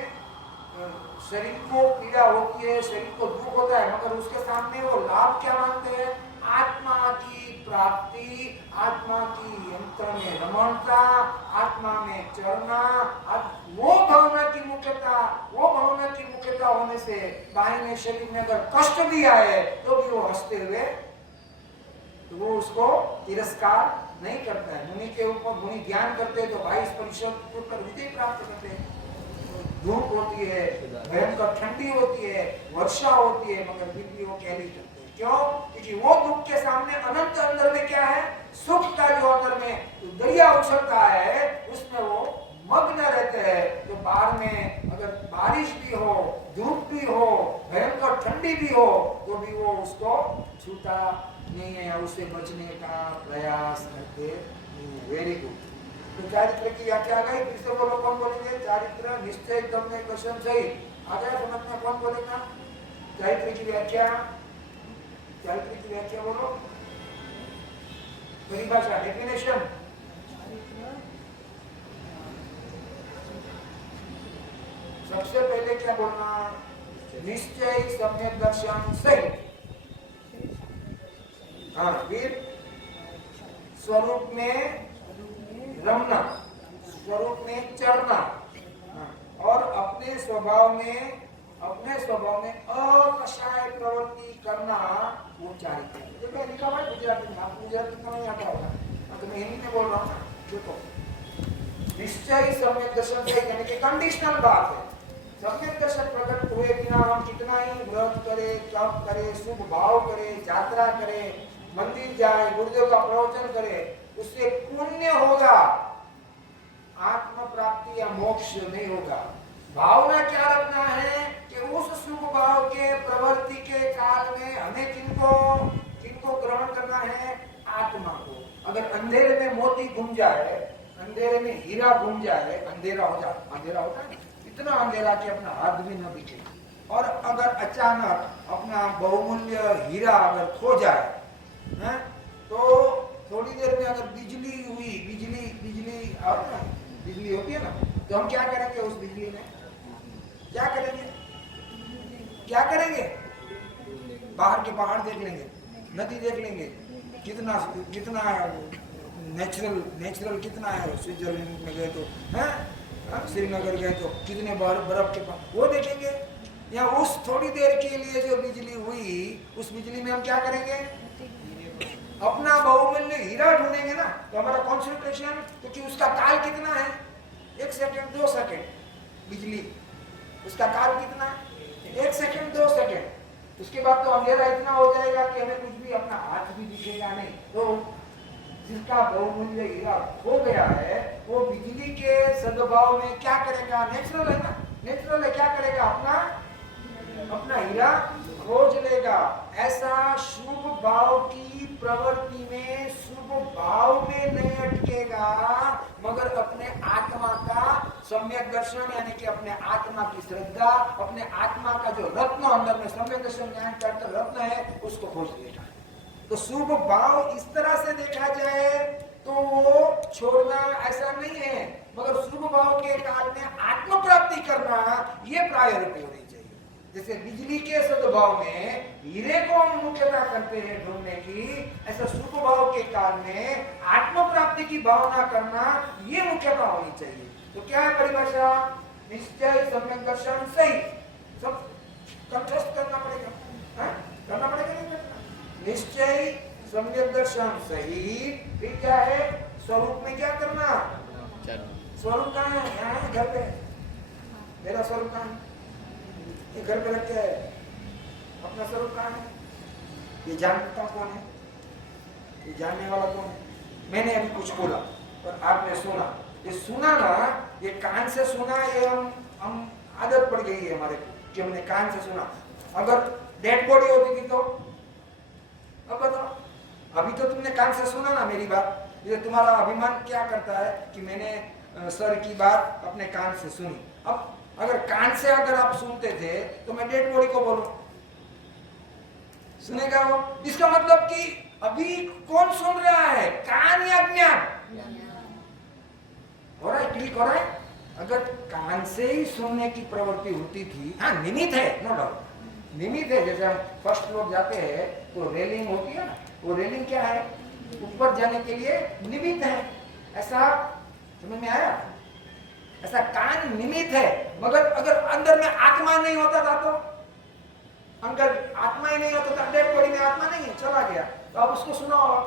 शरीर को पीड़ा होती है, शरीर को दुख होता है, मगर उसके सामने वो लाभ क्या मानते हैं? आत्मा की प्राप्ति, आत्मा की यंत्र में रमणता, आत्मा में चरना, वो भावना की मुख्यता, वो भावना की मुख्यता होने से दाहिने शरीर में अगर कष्ट भी आए तो भी वो हंसते हुए, तो वो उसको तिरस्कार नहीं करता है। मुनि के ऊपर मुनि ध्यान करते हैं तो 22% के ऊपर विजय प्राप्त करते हैं। धूप होती है, भयंकर ठंडी होती है, वर्षा होती है, मगर फिर भी वो कैरी करते हैं। क्यों? क्योंकि वो दुख के सामने अनंत अंदर में क्या है? सुख का जो अंदर में दरिया उछलता है, उसमें वो मग्न रहते हैं। तो बाहर में अगर बारिश भी हो, धूप भी हो, भयंकर ठंडी भी हो, तो भी वो उसको छूटा नहीं है, उससे बचने का प्रयास करते नहीं। Very good. तो चारित्र की व्याख्या आ गई। फिर से बोलो, कौन बोलेंगे? चारित्र निश्चय करने क्वेश्चन सही आ गया समझ में? कौन बोलेगा चारित्र की व्याख्या? चारित्र की व्याख्या बोलो, परिभाषा, डेफिनेशन। सबसे पहले क्या बोलना? निश्चय सम्यक दर्शन सही। हाँ, फिर स्वरूप में रमना, स्वरूप में चढ़ना, और अपने स्वभाव में अकषाय प्रवृत्ति करना वो चाहते हैं। देखो लिखा हुआ है गुजराती में, आपको गुजराती में नहीं आता होगा, तो मैं हिंदी में बोल रहा हूँ ना। देखो निश्चय सम्यक दर्शन से यानी कि कंडीशनल बात है। सम्यक दर्शन प्रकट हुए बिना हम कितना ही व्रत करे, तप करे, शुभ भाव करे, यात्रा करे, मंदिर जाए, गुरुदेव का प्रवचन करे, उससे पुण्य होगा, आत्म प्राप्ति या मोक्ष नहीं होगा। भावना क्या रखना है कि उस शुभ भाव के प्रवृत्ति के काल में हमें किनको ग्रहण करना है, आत्मा को। अगर अंधेरे में मोती घूम जाए, अंधेरे में हीरा घूम जाए, अंधेरा होता है, इतना अंधेरा कि अपना हाथ भी न दिखे, और अगर अचानक अपना बहुमूल्य हीरा अगर खो जाए, है? तो थोड़ी देर में अगर बिजली हुई, बिजली होती है ना, तो हम क्या करेंगे उस बिजली में? क्या करेंगे? बाहर के पहाड़ देख लेंगे, नदी देख लेंगे, कितना नेचुरल कितना है। स्विट्जरलैंड में गए तो, है श्रीनगर गए तो कितने बर्फ के पास वो देखेंगे। या उस थोड़ी देर के लिए जो बिजली हुई, उस बिजली में हम क्या करेंगे? अपना बहुमूल्य हीरा ढूंढेंगे ना। तो हमारा कंसंट्रेशन, क्योंकि उसका काल कितना है, 1 सेकंड 2 सेकंड, बिजली उसका काल कितना है, 1 सेकंड 2 सेकंड। उसके बाद तो अंधेरा इतना हो जाएगा कि हमें कुछ भी, अपना हाथ भी दिखेगा नहीं। तो जिसका बहुमूल्य हीरा खो गया है, वो बिजली के सद्भाव में क्या करेगा? नेचुरल है ना, नेचुरल है, क्या करेगा? अपना हीरा खोज लेगा। ऐसा शुभ भाव की प्रवृत्ति में, शुभ भाव में नहीं अटकेगा, मगर अपने आत्मा का सम्यक दर्शन यानी कि अपने आत्मा की श्रद्धा, अपने आत्मा का जो रत्न अंदर में सम्यक दर्शन ज्ञान का रत्न है, उसको खोज लेगा। तो शुभ भाव इस तरह से देखा जाए तो वो छोड़ना ऐसा नहीं है, मगर शुभ भाव के काल में आत्म प्राप्ति करना ये प्रायोरिटी होनी चाहिए। जैसे बिजली के सद्भाव में हीरे को हम मुख्यता करते हैं ढूंढने की, ऐसा शुभ भाव के काल में आत्म प्राप्ति की भावना करना ये मुख्यता होनी चाहिए। तो क्या है परिभाषा? निश्चय सम्यक दर्शन सही, सब कंठस्थ करना पड़ेगा, करना पड़ेगा नहीं करना? निश्चय सम्यक दर्शन सही, फिर क्या है? स्वरूप में क्या करना? स्वरूप कहाँ है? यहाँ है, घर पे। मेरा स्वरूप कहाँ है? ये घर पे रख के है। अपना स्वरूप कहाँ है? ये जानता कौन है? ये जानने वाला कौन है? मैंने अभी कुछ बोला और आपने सुना। ये सुना ना, ये कान से सुना, ये हम आदत पड़ गई है हमारे को कि हमने कान से सुना। अगर डेड बॉडी होती थी तो अब बताओ, अभी तो तुमने कान से सुना ना मेरी बात। ये तुम्हारा अभिमान क्या करता है कि मैंने सर की बात अपने कान से सुनी। अब अगर कान से अगर आप सुनते थे तो मैं डेड बॉडी को बोलूं, सुनेगा वो? इसका मतलब कि अभी कौन सुन रहा है, कान या ज्ञान? हो रहा है, क्लिक हो रहा है? अगर कान से ही सुनने की प्रवृत्ति होती थी, हाँ निमित्त है, नो डाउट निमित्त है। जैसे हम फर्स्ट फ्लोर जाते हैं तो रेलिंग होती है ना, वो रेलिंग क्या है? ऊपर जाने के लिए निमित्त है। ऐसा समझ में आया? ऐसा कान निमित्त है, मगर अगर अंदर में आत्मा नहीं होता था तो, अंदर आत्मा ही नहीं होता था, डेड बॉडी में आत्मा नहीं है, चला गया, तो आप उसको सुनाओ,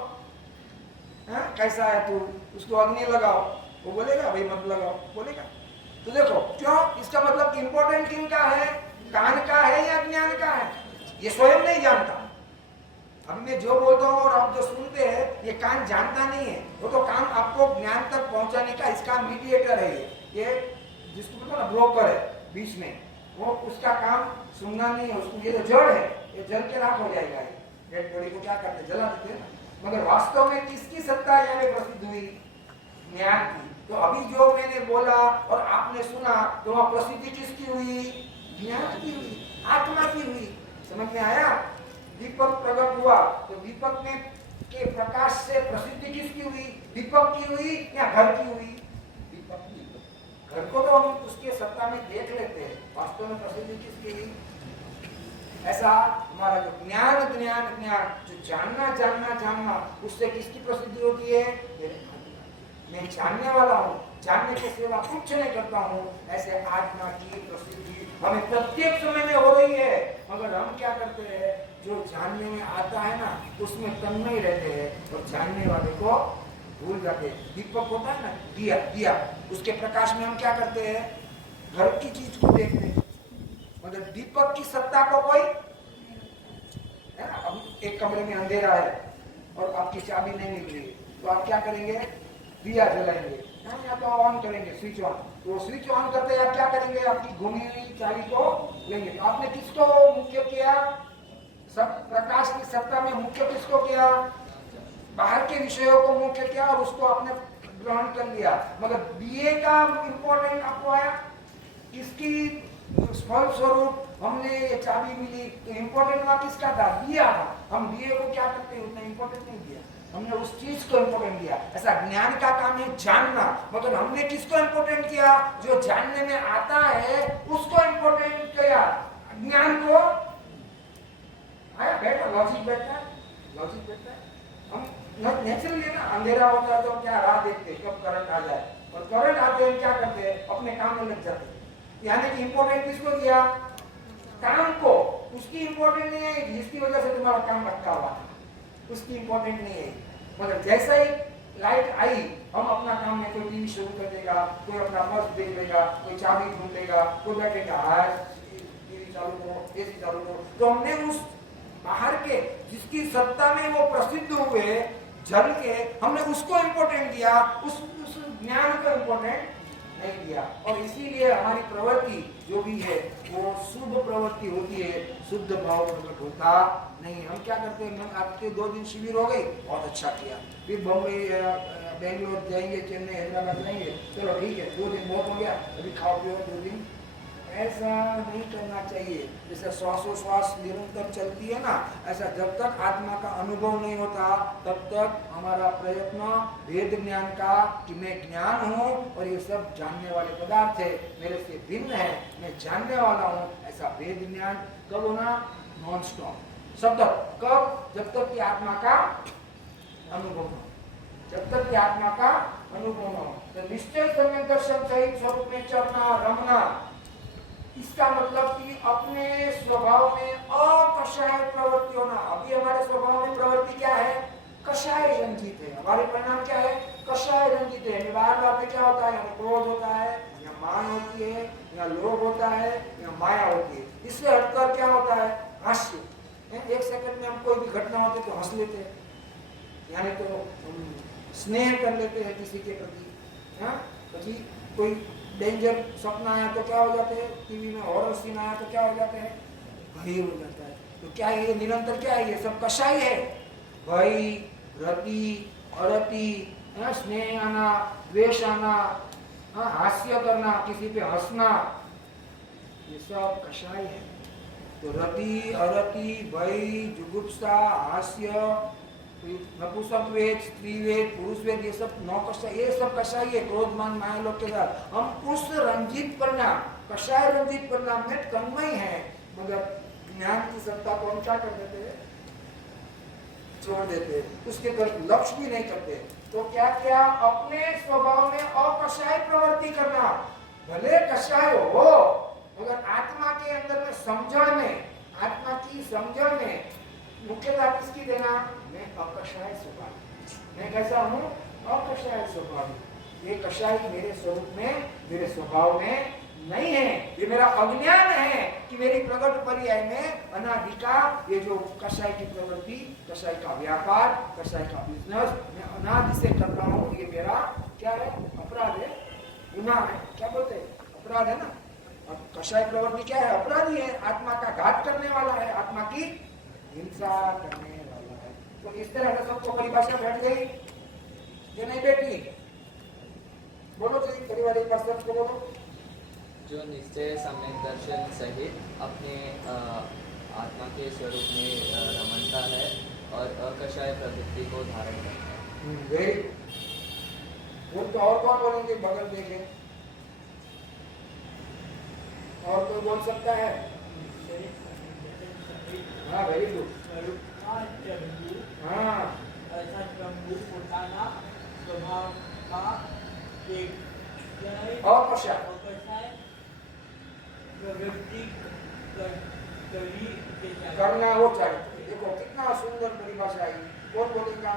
कैसा है तू, उसको अग्नि लगाओ, वो बोलेगा भाई मत लगाओ, बोलेगा। तो देखो क्यों, इसका मतलब कि इंपॉर्टेंट किन का है? कान का है या ज्ञान का है? ये स्वयं नहीं जानता। अभी मैं जो बोलता हूँ और आप जो सुनते हैं, ये कान जानता नहीं है। वो तो काम आपको ज्ञान तक पहुंचाने का इसका मीडिएटर है, ये जिसको बोलते हैं ब्रोकर है बीच में, वो उसका काम सुनना नहीं है उसको। ये जो जड़ है, ये जल के राख हो जाएगा। डेड बॉडी को क्या करते, जला देते हैं ना। मगर वास्तव में किसकी सत्ता यहाँ प्रसिद्ध हुई? ज्ञान की। तो अभी जो मैंने बोला और आपने सुना, तो वह प्रसिद्धि किसकी हुई? ज्ञान की हुई, आत्मा की हुई। समझ में आया? दीपक प्रकट हुआ तो दीपक में के प्रकाश से प्रसिद्धि किसकी हुई? दीपक की हुई या घर की हुई? दीपक की। घर को तो हम उसके सत्ता में देख लेते हैं, वास्तव में प्रसिद्धि किसकी हुई? ऐसा हमारा जो ज्ञान जो जानना, उससे किसकी प्रसिद्धि होती है? मैं जानने वाला हूँ, जानने के सिवा कुछ नहीं करता हूँ, ऐसे आत्मा की प्रसिद्धि हमें प्रत्येक समय में हो रही है। मगर हम क्या करते हैं, जो जानने में आता है ना उसमें तन्मय रहते हैं और जानने वाले को भूल जाते हैं। दीपक होता है ना, दिया दिया, उसके प्रकाश में हम क्या करते हैं, घर की चीज को देखते हैं, मगर दीपक की सत्ता को कोई है ना। अब एक कमरे में अंधेरा है और आपकी चाबी नहीं निकली, तो आप क्या करेंगे, दिया जलाएंगे या तो ऑन करेंगे स्विच ऑन। तो स्विच ऑन करते आप क्या करेंगे, आपकी घूमी हुई चाबी को लेंगे। तो आपने किसको मुख्य किया, सब प्रकाश की सत्ता में मुख्य किसको किया, बाहर के विषयों को मुख्य किया और उसको आपने ग्रहण कर लिया। मगर दिए का इंपॉर्टेंट आपको आया, इसकी फल स्वरूप हमने ये चाबी मिली, तो इंपॉर्टेंट वहां किसका था, दिया था। हम दिए को क्या करते हैं, उतना इंपॉर्टेंट नहीं दिया, हमने उस चीज को इंपॉर्टेंट दिया। ऐसा ज्ञान का काम है जानना, मगर हमने किसको इंपॉर्टेंट किया, जो जानने में आता है उसको इंपॉर्टेंट किया, ज्ञान को आया बैठा, लॉजिक बैठता है, लॉजिक बैठता है। हम नेचुरली ना अंधेरा होता है तो क्या राह देखते हैं कब करंट आ जाए, और करंट आते हैं क्या करते हैं, अपने काम में लग जाते हैं। यानी कि इंपॉर्टेंट किसको दिया, काम को, उसकी इंपॉर्टेंट नहीं है जिसकी वजह से तुम्हारा काम अटका हुआ है, उसकी इंपॉर्टेंट नहीं है। मगर जैसा ही लाइट आई, हम अपना काम में, कोई टीवी शुरू कर देगा, कोई अपना पर्स देख लेगा, कोई चाबी ढूंढ लेगा, कोई बैठेगा टीवी चालू करो, एसी चालू करो। तो हमने उस बाहर के जिसकी सत्ता में वो प्रसिद्ध हुए जल के, हमने उसको इंपॉर्टेंट दिया, उस ज्ञान को इंपॉर्टेंट नहीं दिया। और इसीलिए हमारी प्रवृत्ति जो भी है वो शुभ प्रवृत्ति होती है, शुद्ध भाव प्रकट होता नहीं। हम क्या करते हैं, आपके 2 दिन शिविर हो गई, बहुत अच्छा किया, फिर बम्बई बेंगलोर जाएंगे, चेन्नई हैदराबाद जाएंगे, चलो ठीक है 2 दिन बहुत हो गया, अभी खाओ पियो 2 दिन। ऐसा नहीं करना चाहिए। जैसे श्वासोश्वास निरंतर चलती है ना, ऐसा जब तक आत्मा का अनुभव नहीं होता तब तक हमारा प्रयत्न वेद ज्ञान का, कि मैं ज्ञान हूँ और ये सब जानने वाले पदार्थ है, मेरे से भिन्न है, मैं जानने वाला हूँ, ऐसा वेद ज्ञान कब होना, नॉन स्टॉप सब तक। कब, जब तक कि आत्मा का अनुभव हो, जब तक कि आत्मा का अनुभव हो। तो निश्चय समय दर्शन सहित स्वरूप में चलना रमना, इसका मतलब कि अपने स्वभाव में अकषाय प्रवृत्ति होना। अभी हमारे स्वभाव में प्रवृत्ति क्या है, कषाय रंजित है, हमारे परिणाम क्या है, कषाय रंजित है। व्यवहार में क्या होता है, या क्रोध होता है, या मान होती है, या लोभ होता है, या माया होती है। इससे हटकर क्या होता है, हास्य। 1 सेकंड में हम कोई भी घटना होती है तो हंस लेते हैं, यानी तो स्नेह कर लेते हैं किसी के प्रति। कोई डेंजर सपना आया तो क्या हो जाते हैं, टीवी में हॉरर सीन आया तो क्या हो जाते हैं, भय हो जाता है। तो क्या ये निरंतर क्या है, ये सब कषाय है, भय, रति, अरति, स्नेह आना, द्वेष आना, हास्य करना, किसी पे हंसना, ये सब कषाय है। तो रति, अरति, भय, जुगुप्सा, हास्य, नपुंसकवेद, स्त्रीवेद, पुरुषवेद, ये सब 9 कषाय, ये सब कषाय है। क्रोध मान माया लोग के साथ हम उस रंजित परिणाम, कषाय रंजित परिणाम में तन्मय है, मगर ज्ञान की सत्ता को हम क्या कर देते हैं, छोड़ देते हैं, उसके तरफ लक्ष्य भी नहीं करते। तो क्या क्या, अपने स्वभाव में अकषाय प्रवृत्ति करना, भले कषाय हो, मगर आत्मा के अंदर में समझण में, आत्मा की समझण में मुख्यता किसकी देना, मैं अकषाय स्वभाव, मैं कैसा हूँ, अकषाय स्वभाव। ये कषाय मेरे स्वरूप में, मेरे स्वभाव में नहीं है, ये मेरा अज्ञान है कि मेरी प्रगट पर्याय में अनादि का ये जो कषाय की प्रवृत्ति, कषाय का व्यापार, कषाय का बिजनेस मैं अनादि से कर रहा हूँ, ये मेरा क्या है, अपराध है, गुनाह है, क्या बोलते हैं, अपराध है ना। और कषाय प्रवृत्ति क्या है, अपराधी है, आत्मा का घात करने वाला है, आत्मा की हिंसा करने वाला है। तो इस तरह से सबको परिभाषा बैठ गई ये नहीं बैठी, बोलो जी परिवार एक बार सबको बोलो। जो निश्चय सम्यक दर्शन सहित अपने आत्मा के स्वरूप में रमणता है और अकषाय प्रवृत्ति को धारण करता है। Very good. तो और कौन बोलेंगे, बगल देखें, और कोई बोल सकता है, हाँ वेरी गुड, हाँ स्वभाव अकषाय करना वो चाहिए। देखो कितना सुंदर परिभाषा आई। कौन बोलेगा?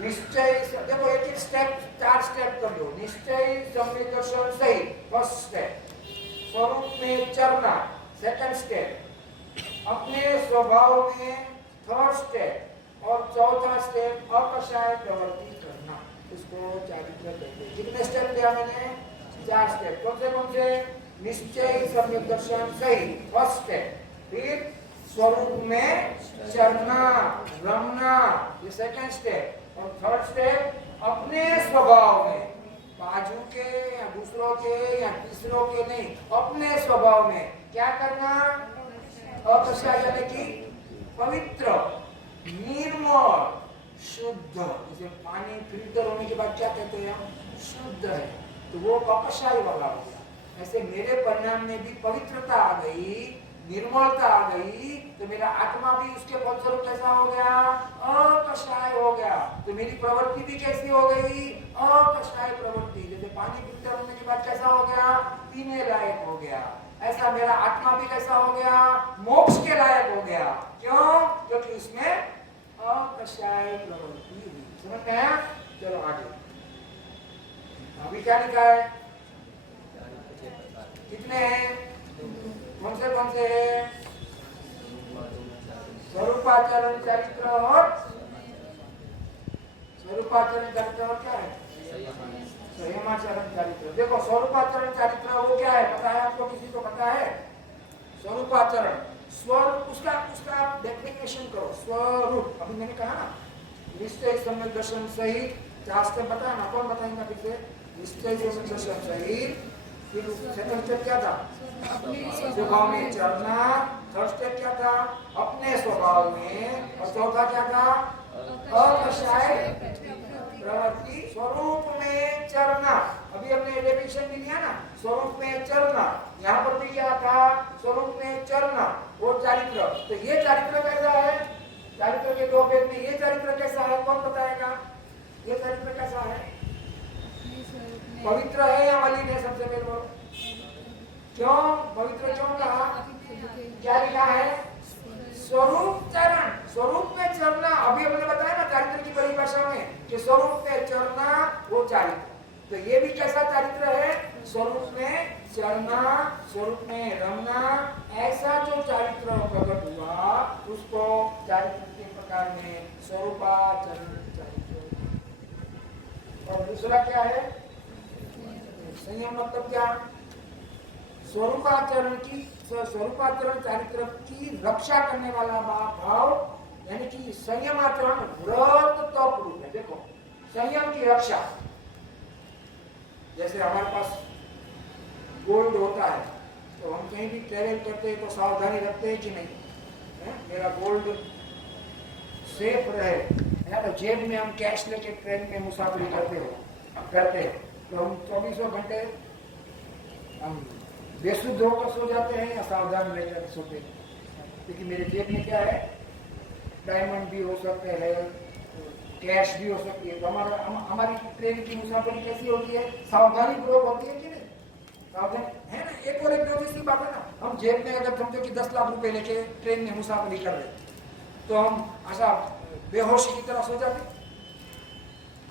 निश्चय। देखो एक एक स्टेप, 4 स्टेप कर लो। निश्चय सम्यक दर्शन सही, फर्स्ट स्टेप। स्वरूप में चरना, सेकंड स्टेप। अपने स्वभाव में, थर्ड स्टेप। और चौथा स्टेप अकषाय प्रवृत्ति करना, उसको चारित्र कहते हैं। कितने स्टेप दिया मैंने? 4 स्टेप। कौन से? निश्चय सम्यक दर्शन सही, फर्स्ट स्टेप। फिर स्वरूप में चरना, रमना, ये सेकंड स्टेप। और थर्ड स्टेप अपने स्वभाव में, बाजू के या दूसरों के या तीसरों के नहीं, अपने स्वभाव में क्या करना? अकषाय यानी कि पवित्र, निर्मल, शुद्ध। जैसे पानी फिल्टर होने के बाद क्या कहते हैं हम? शुद्ध है, तो वो अकषाय वाला हो गया। ऐसे मेरे परिणाम में भी पवित्रता आ गई, निर्मलता आ गई, तो मेरा आत्मा भी उसके फलस्वरूप कैसा हो गया? अकषाय हो गया। तो मेरी प्रवृत्ति भी कैसी हो गई? अकषाय प्रवृत्ति। जैसे पानी फिल्टर होने के बाद कैसा हो गया? पीने लायक हो गया। ऐसा मेरा आत्मा भी कैसा हो गया? मोक्ष के लायक हो गया। क्यों? क्योंकि उसमें अकषाय प्रवृत्ति हुई। समझ में आया? चलो आगे। अभी क्या लिखा है? कितने हैं? कौन से हैं? स्वरूपाचरण चरित्र और स्वरूपाचरण चरित्र और क्या है? संयमाचरण चरित्र। देखो स्वरूपाचरण चरित्र वो क्या है पता है आपको? किसी को पता है? स्वरूपाचरण, स्वरूप, उसका आप डेफिनेशन करो। स्वरूप, अभी मैंने कहा ना, निश्चय सम्यक दर्शन सहित 4 स्टेप बताया ना। कौन बताएंगे फिर से? निश्चय सम्यक दर्शन सहित। फिर सेकंड स्टेप क्या था? स्वभाव में चरना। थर्ड स्टेप क्या था? अपने स्वभाव में। और चौथा क्या था? अकषाय प्रवृत्ति। स्वरूप में चरना, अभी हमने डेफिनेशन भी लिया ना, स्वरूप में चरना। यहाँ पर भी क्या था? स्वरूप में चरना, वो चारित्र। तो ये चारित्र कैसा है? चारित्र के 2 भेद में ये चारित्र कैसा है? कौन बताएगा? ये चारित्र कैसा है? पवित्र है या मलिन है? सबसे पहले बोलो। क्यों पवित्र क्यों कहा? क्या लिखा है? स्वरूप चरण, स्वरूप में चरना। अभी हमने बताया ना चारित्र की परिभाषा में कि स्वरूप में चरना वो चारित्र। तो ये भी कैसा चारित्र है? स्वरूप में चरना, स्वरूप में रमना। ऐसा जो चारित्र प्रकट हुआ उसको चारित्र के प्रकार में स्वरूपाचरण चारित्र। और दूसरा क्या है? संयम। मतलब क्या? स्वरूपाचरण चारित्र की रक्षा करने वाला भाव, यानी कि संयमाचरण व्रत तप रूप है। देखो संयम की रक्षा, जैसे हमारे पास गोल्ड होता है तो हम कहीं भी ट्रेवल करते हैं तो सावधानी रखते हैं कि नहीं है? मेरा गोल्ड सेफ रहे, है तो जेब में हम कैश लेके ट्रेन में मुसाफिरी करते हैं तो हम 24 घंटे हम बेसुध होकर सो जाते हैं या सावधान रहकर सोते हैं? क्योंकि मेरे जेब में क्या है? डायमंड भी हो सकते हैं, कैश भी हो सकती है। तो हमारी ट्रेन की मुसाफिरी कैसी होती है? सावधानी पूर्वक होती है कि नहीं? सावधान है ना। एक और एक दूसरी बात है ना, हम जेब में अगर समझो कि 10 लाख रुपए लेके ट्रेन में मुसाफिरी कर रहे तो हम ऐसा बेहोशी की तरह सो जाते।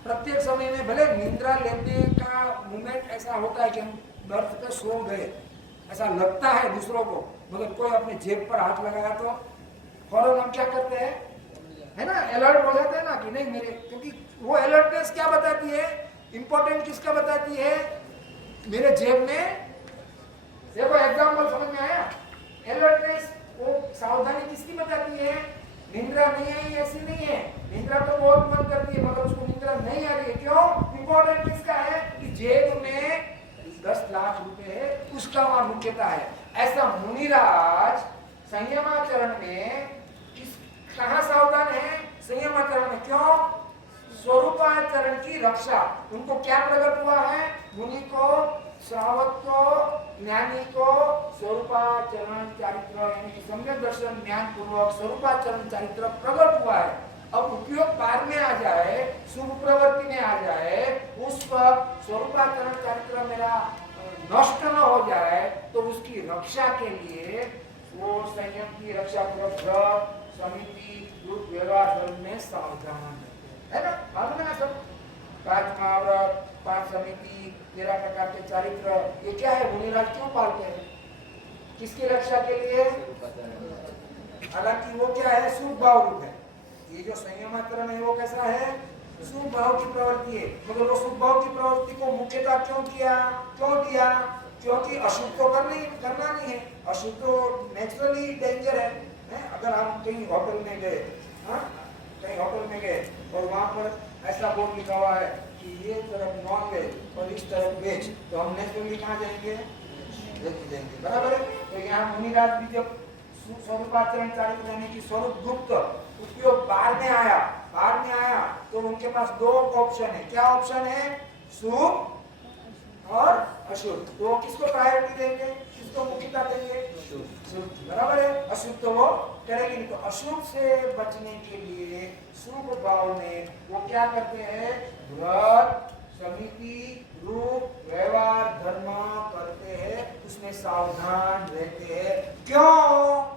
प्रत्येक समय में भले निद्रा लेने का मोमेंट ऐसा होता है कि हम बर्थ पे सो गए, ऐसा लगता है दूसरों को, मगर कोई अपने जेब पर हाथ लगाया तो फौरन हम क्या करते हैं? है ना, अलर्ट हो जाते हैं ना कि नहीं मेरे, क्योंकि वो अलर्टनेस क्या बताती है? इंपॉर्टेंट किसका बताती है? मेरे जेब में। देखो एग्जाम्पल समझ में आया? अलर्टनेस वो सावधानी किसकी बताती है? निद्रा नहीं आई ऐसी नहीं है, निद्रा तो बहुत मन करती है मगर उसको निद्रा नहीं आ रही है। क्यों? इंपॉर्टेंट किसका है? कि जेब में 10 लाख रुपए है, उसका वहां मुख्यता है। ऐसा मुनिराज संयमाचरण में कहाँ सावधान है? संयमाचरण में। क्यों? स्वरूपाचरण की रक्षा। उनको क्या प्रकट हुआ है? मुनि को, श्रावक को, ज्ञानी को स्वरूपाचरण चारित्र यानी कि सम्यक दर्शन ज्ञान पूर्वक स्वरूपाचरण चारित्र प्रकट हुआ है। अब उपयोग बाद में आ जाए, शुभ प्रवृत्ति में आ जाए, उस वक्त स्वरूपाचरण चरित्र मेरा नष्ट न हो जाए, तो उसकी रक्षा के लिए वो संयम की रक्षा पूर्वक व्रत, समिति, रूप, व्यवहार धर्म में सावधान है ना। मालूम है ना सब, 5 महाव्रत, 5 समिति, 13 प्रकार के चरित्र, ये क्या है? मुनिराज क्यों पालते हैं? किसकी रक्षा के लिए? हालांकि वो क्या है? शुभ भाव रूप है। ये जो संयमाचरण है वो कैसा है? शुभ भाव की प्रवृत्ति है। मगर वो शुभ भाव की प्रवृत्ति को मुख्यतः क्यों किया, क्यों दिया? क्योंकि अशुभ तो करना नहीं है। अशुभ तो नेचुरली डेंजर है। अगर हम कहीं होटल में गए, कहीं होटल में गए और वहां पर ऐसा बोर्ड लिखा हुआ है कि ये तरफ नॉन वेज और इस तरफ वेज, तो हम नेचुरली कहाँ जाएंगे? जाएंगे, बराबर है। तो यहाँ मुनिराज भी जब स्वरूपाचरण चरित्र यानी कि स्वरूप गुप्त उपयोग बाद में आया, तो उनके पास 2 ऑप्शन है। क्या ऑप्शन है? शुभ और अशुभ। तो वो किसको प्रायोरिटी देंगे, किसको मुख्यता देंगे? शुभ, बराबर है। अशुभ तो वो करेंगे नहीं। तो अशुभ से बचने के लिए शुभ भाव में वो क्या करते हैं? व्रत, समिति, रूप, व्यवहार, धर्म करते हैं, उसमें सावधान रहते हैं। क्यों?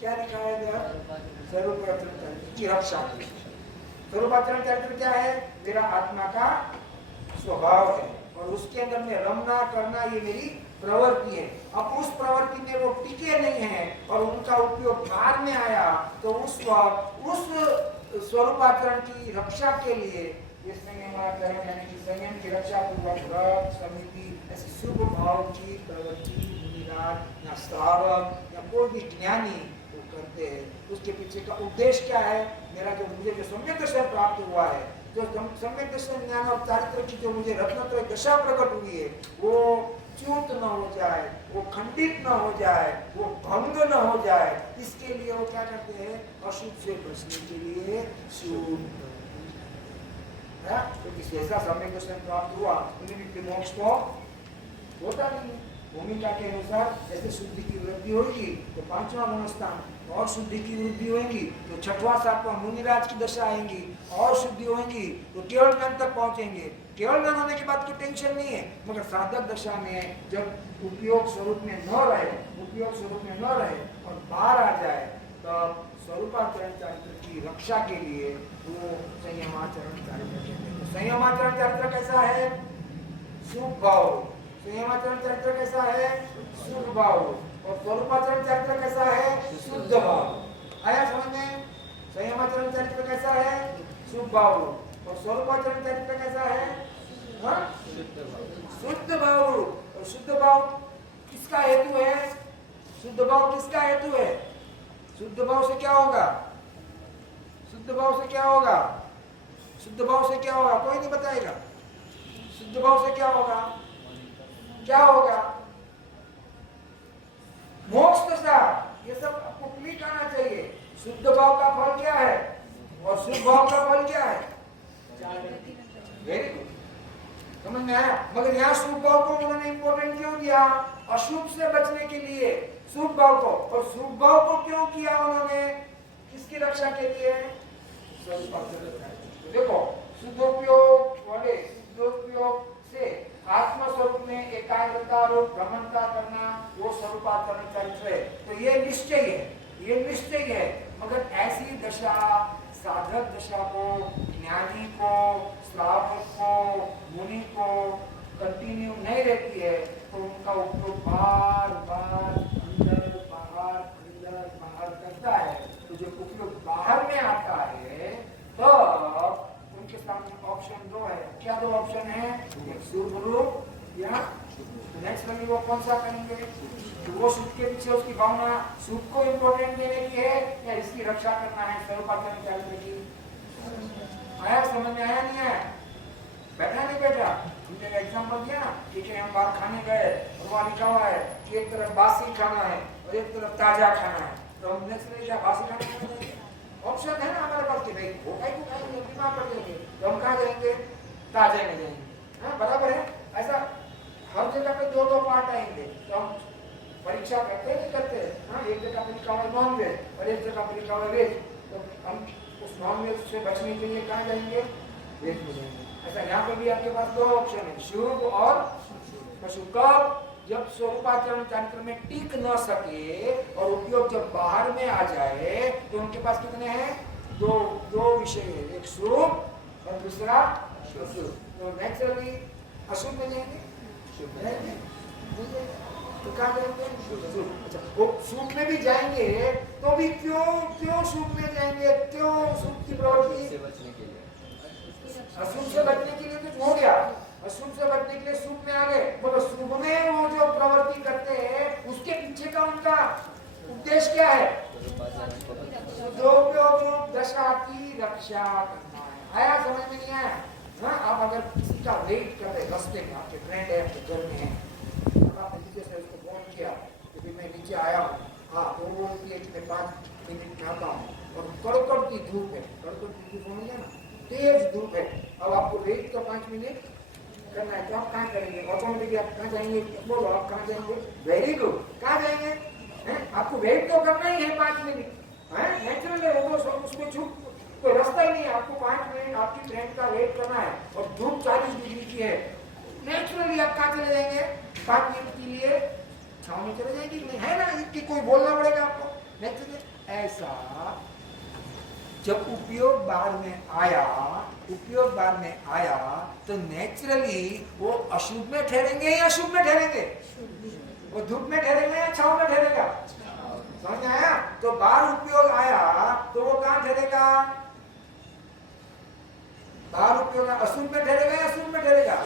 क्या लिखा है इधर? स्वरूपाचरण चरित्र की रक्षा के लिए। स्वरूपाचरण चरित्र क्या है? मेरा आत्मा का स्वभाव है और उसके अंदर में रमना करना ये मेरी प्रवृत्ति है। अब उस प्रवृत्ति में वो टिके नहीं है और उनका उपयोग बाद में आया, तो उस वक्त उस स्वरूपाचरण की रक्षा के लिए संयमाचरण यानी कि संयम की रक्षा पूर्वक व्रत, समिति, ऐसी शुभ भाव की प्रवृत्ति मुनिराज या श्रावक या कोई भी ज्ञानी वो करते हैं। उसके पीछे का उद्देश्य क्या है? मुझे जो सम्यक दर्शन प्राप्त हुआ है, जो सम्यक दर्शन ज्ञान और चारित्र की जो मुझे रत्नत्रय दशा प्रकट हुई है, वो च्युत न हो जाए, वो खंडित न हो जाए, वो भंग न हो जाए, इसके लिए वो क्या करते हैं? अशुभ से बचने के लिए शुभ। क्योंकि जैसा सम्यक दर्शन प्राप्त हुआ उन्हें मोक्ष तो होता नहीं। भूमिका के अनुसार जैसे शुद्धि की वृद्धि होगी तो 5वां गुणस्थान, और शुद्धि की वृद्धि होगी तो 6वां 7वां मुनिराज की दशा आएंगी, और शुद्धि होगी तो केवल ज्ञान तक पहुंचेंगे। केवल ज्ञान होने के बाद कोई टेंशन नहीं है, मगर साधक दशा में जब उपयोग स्वरूप में न रहे और बाहर आ जाए, तब स्वरूपाचरण चरित्र की रक्षा के लिए वो संयमाचरण चरित्र कहते हैं। संयमाचरण चरित्र कैसा है? शुभ भाव। संयमाचरण चरित्र कैसा है? शुभ भाव। और स्वरूपाचरण चरित्र कैसा है? शुद्ध भाव। आया समझ में? संयमाचरण चरित्र कैसा है? शुभ भाव। और स्वरूपाचरण चरित्र कैसा है? शुद्ध भाव। और शुद्ध भाव किसका हेतु है? शुद्ध भाव किसका हेतु है? शुद्ध भाव से क्या होगा? शुद्ध भाव से क्या होगा? शुद्ध भाव से क्या होगा? कोई नहीं बताएगा। शुद्ध भाव से क्या होगा? क्या होगा? मोक्ष दशा। ये सब आपको क्लिक आना चाहिए। शुद्ध भाव का फल क्या है और शुभ भाव का फल क्या है? वेरी गुड, समझ में आया। मगर यहाँ शुभ भाव को उन्होंने इंपॉर्टेंट क्यों दिया? अशुभ से बचने के लिए शुभ भाव को। और शुभ भाव को क्यों किया उन्होंने? किसकी रक्षा के लिए? देखो, शुद्धोपयोग से आत्मस्वरूप में एकाग्रता और भ्रमणता करना, वो स्वरूपाचरण चरित्र है। तो ये निश्चय है। मगर ऐसी दशा साधक दशा को, ज्ञानी को, श्रावक को, मुनि को कंटिन्यू नहीं रहती है, तो उनका उपयोग बार बार अंदर बाहर करता है। तो जब उपयोग बाहर में आता है तो उनके सामने ऑप्शन 2 है। क्या 2 ऑप्शन है? एक शुभ रूप या नेचुरली वो कौन सा करेंगे? तो वो शुभ के पीछे उसकी भावना शुभ को इम्पोर्टेंट देने की है या इसकी रक्षा करना है स्वरूपाचरण चरित्र की? आया समझ में? आया नहीं आया? बैठा नहीं बैठा? हमने एग्जाम्पल दिया ना कि हम बाहर खाने गए और वहाँ लिखा हुआ है कि एक तरफ बासी खाना है और एक तरफ ताजा खाना है, तो हम नेचुरली क्या बासी खाना खाएंगे? ऑप्शन है ना हमारे पास कि भाई वो खाएंगे, बीमार पड़ जाएंगे, तो हम कहाँ जाएंगे? ताजे में जाएंगे। हाँ, बराबर है। ऐसा हर जगह पे 2-2 पार्ट आएंगे, तो हम परीक्षा करते नहीं करते? हाँ, एक जगह पे लिखा हुआ है नॉन वेज और एक जगह पे लिखा हुआ है वेज, तो हम उस नॉन वेज से बचने के लिए कहाँ जाएंगे? वेज में जाएंगे। ऐसा यहाँ पे भी आपके पास दो ऑप्शन है, शुभ और अशुभ। कब? जब स्वरूपाचरण चारित्र में टिक न सके और उपयोग जब बाहर में आ जाए, तो उनके पास कितने हैं? दो विषय है, एक शुभ और दूसरा अशुभ। तो नेचुरली अशुभ में जाएंगे, शुभ में तो क्या करेंगे? अच्छा, वो शुभ में भी जाएंगे तो भी क्यों शुभ में जाएंगे? क्यों शुभ की प्रवृत्ति? से बचने के लिए। अशुभ से बचने के लिए तो हो गया, अशुभ से बचने के लिए शुभ में आ गए, बोलो शुभ में वो जो प्रवृत्ति करते हैं उसके पीछे का उनका उद्देश्य क्या है? शुद्धोपयोग दशा की रक्षा करना है। आया समझ में नहीं आया? हाँ, आप अगर किसी का वेट कर रहे रास्ते में, आपके फ्रेंड है, आपके घर में है, आपने नीचे से उसको फोन किया कि भाई मैं नीचे आया हूँ, हाँ, तो वो बोलती है कि मैं 5 मिनट में आता हूँ, और कड़कड़ की धूप है, कड़कड़ की धूप होगी ना, तेज धूप है, अब आपको वेट तो 5 मिनट करना है, तो आप कहाँ करेंगे? ऑटोमेटिकली आप कहाँ जाएंगे? बोलो, आप कहाँ जाएंगे? वेरी गुड, कहाँ जाएंगे? आपको वेट तो करना ही है 5 मिनट, नेचुरल है वो, तो उसमें छूट कोई रास्ता ही नहीं है। आपको 5 मिनट आपकी ट्रेन का वेट करना है और धूप 40 डिग्री की है, नेचुरली आप कहाँ चले जाएंगे? 5 मिनट के लिए छाव में चले जाएंगे, नहीं है ना कि कोई बोलना पड़ेगा आपको? नेचुरली ऐसा जब उपयोग बार में आया तो नेचुरली वो अशुभ में ठहरेंगे या शुभ में ठहरेंगे? वो धूप में ठहरेंगे या छाव में ठहरेगा? समझ में आया? तो बार उपयोग आया तो वो कहाँ ठहरेगा? बार उपयोग अशुभ में ठहरेगा या शुभ में ठहरेगा?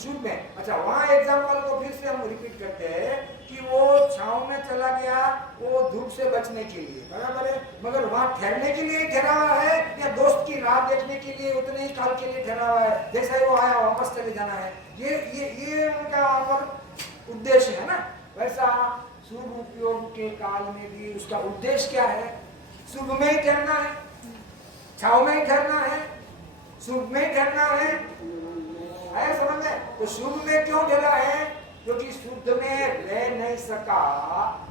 शुभ में। अच्छा, वहां एग्जाम्पल को फिर से हम रिपीट करते हैं कि वो छांव में चला गया, वो धूप से बचने के लिए, बराबर है, मगर वहां ठहरने के लिए ठहरा हुआ है या दोस्त की राह देखने के लिए उतने ही काल के लिए ठहरा हुआ है? जैसा ही वो आया वापस चले जाना है, ये उनका वहां पर उद्देश्य है ना। वैसा शुभ उपयोग के काल में भी उसका उद्देश्य क्या है? शुभ में ही ठहरना है, छाव में ही ठहरना है, शुभ में ठहरना है। आया समझ में? तो शुभ में क्यों ठहरा है? क्योंकि शुद्ध में रह नहीं सका,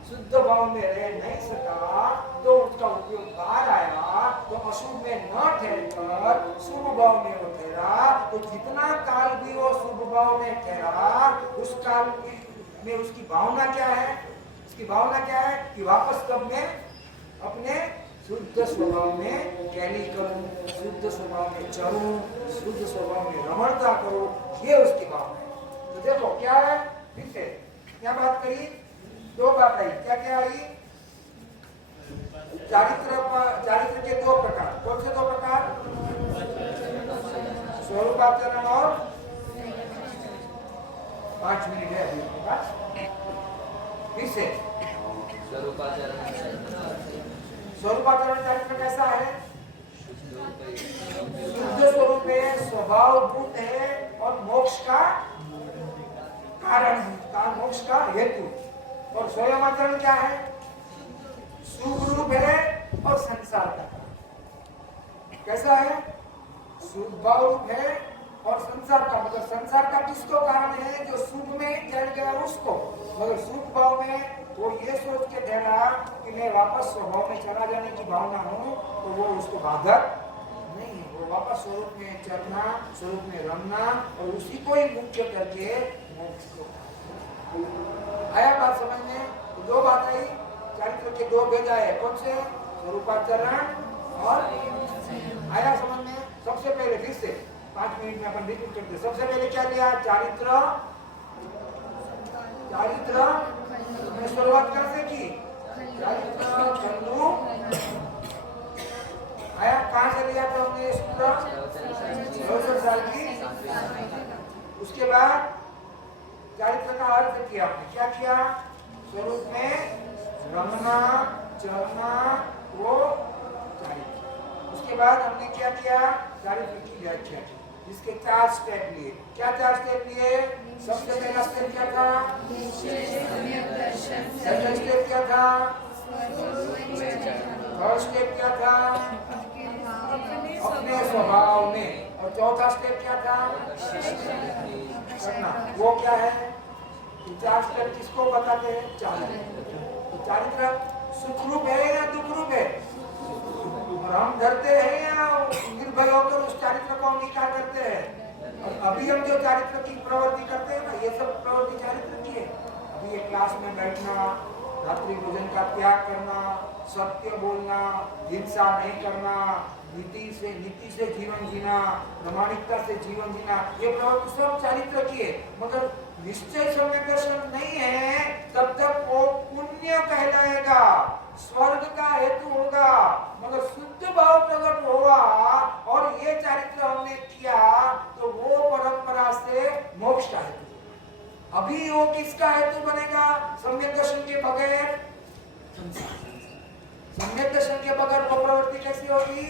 शुद्ध भाव में रह नहीं सका, तो उसका उपयोग बाहर आया, तो अशुभ में न ठहरकर शुभ भाव में वो ठहरा। तो जितना काल भी वो शुभ भाव में ठहरा, उस काल में उसकी भावना क्या है? उसकी भावना क्या है कि वापस कब में अपने शुद्ध स्वभाव में कैली करूं, शुद्ध स्वभाव में चलूं, शुद्ध स्वभाव में रमणता करूं, ये उसकी भावना है। तो देखो क्या है, फिर से क्या बात कही? 2 बात आई, क्या क्या आई? चारित्र के 2 प्रकार। कौन से 2 प्रकार? स्वरूपाचरण और 5 मिनट है अभी आपके पास। फिर से स्वरूपाचरण चारित्र कैसा है? शुद्ध स्वरूप है, स्वभाव भूत है और मोक्ष का कारण, मोक्ष का हेतु। और स्वयमाचरण क्या है? शुभ रूप है और संसार का कारण। कैसा है? शुभ रूप है और संसार का, मतलब संसार का किसको कारण है? जो शुभ में चढ़ गया उसको, मगर शुभ भाव में वो ये सोच के ठहरा कि मैं वापस स्वभाव में चला जाने की भावना हूँ, तो वो उसको बाधक नहीं है। वो वापस स्वरूप में चलना, स्वरूप में रमना और उसी को ही मुख्य करके मोक्ष को। आया बात समझ में? तो 2 बात आई, चारित्र के 2 भेद आए। कौन से? स्वरूपाचरण और आया समझ में? सबसे पहले फिर से 5 मिनट में अपन रिपीट करते। सबसे पहले क्या लिया? चारित्र में शुरुआत कैसे की? चारित्र खंडू आया, कहाँ से लिया था हमने सूत्र? 200 साल की। उसके बाद चारित्र का अर्थ किया आपने, क्या किया? स्वरूप में रमना, चलना, वो चारित्र। उसके बाद हमने क्या किया? चारित्र की व्याख्या की, जिसके 4 स्टेप लिए। क्या 4 स्टेप लिए? सबसे पहला स्टेप क्या था? सेकंड स्टेप क्या था? थर्ड स्टेप क्या था? अपने स्वभाव में। और चौथा स्टेप क्या था? करना। वो क्या है? चारित्र किसको बताते हैं? चारित्र। तो चारित्र सुख रूप है या दुख रूप है? और हम डरते हैं या निर्भय होकर उस चारित्र को अंगीकार करते हैं? और अभी हम जो चारित्र की प्रवृत्ति करते हैं ना, ये सब प्रवृत्ति चारित्र की है। अभी ये क्लास में बैठना, रात्रि भोजन का त्याग करना, सत्य बोलना, हिंसा नहीं करना, नीति से जीवन जीना, प्रामाणिकता से जीवन जीना, ये प्रवृत्ति सब चारित्र की है। मगर निश्चय सम्यक दर्शन नहीं है तब तक वो पुण्य कहलाएगा, स्वर्ग का हेतु होगा, मगर शुद्ध भाव प्रकट होगा और ये चारित्र हमने किया तो वो परंपरा से मोक्ष का हेतु। अभी वो किसका हेतु बनेगा? सम्यक दर्शन के बगैर सम्यक दर्शन के बगैर वो प्रवृत्ति कैसी होगी?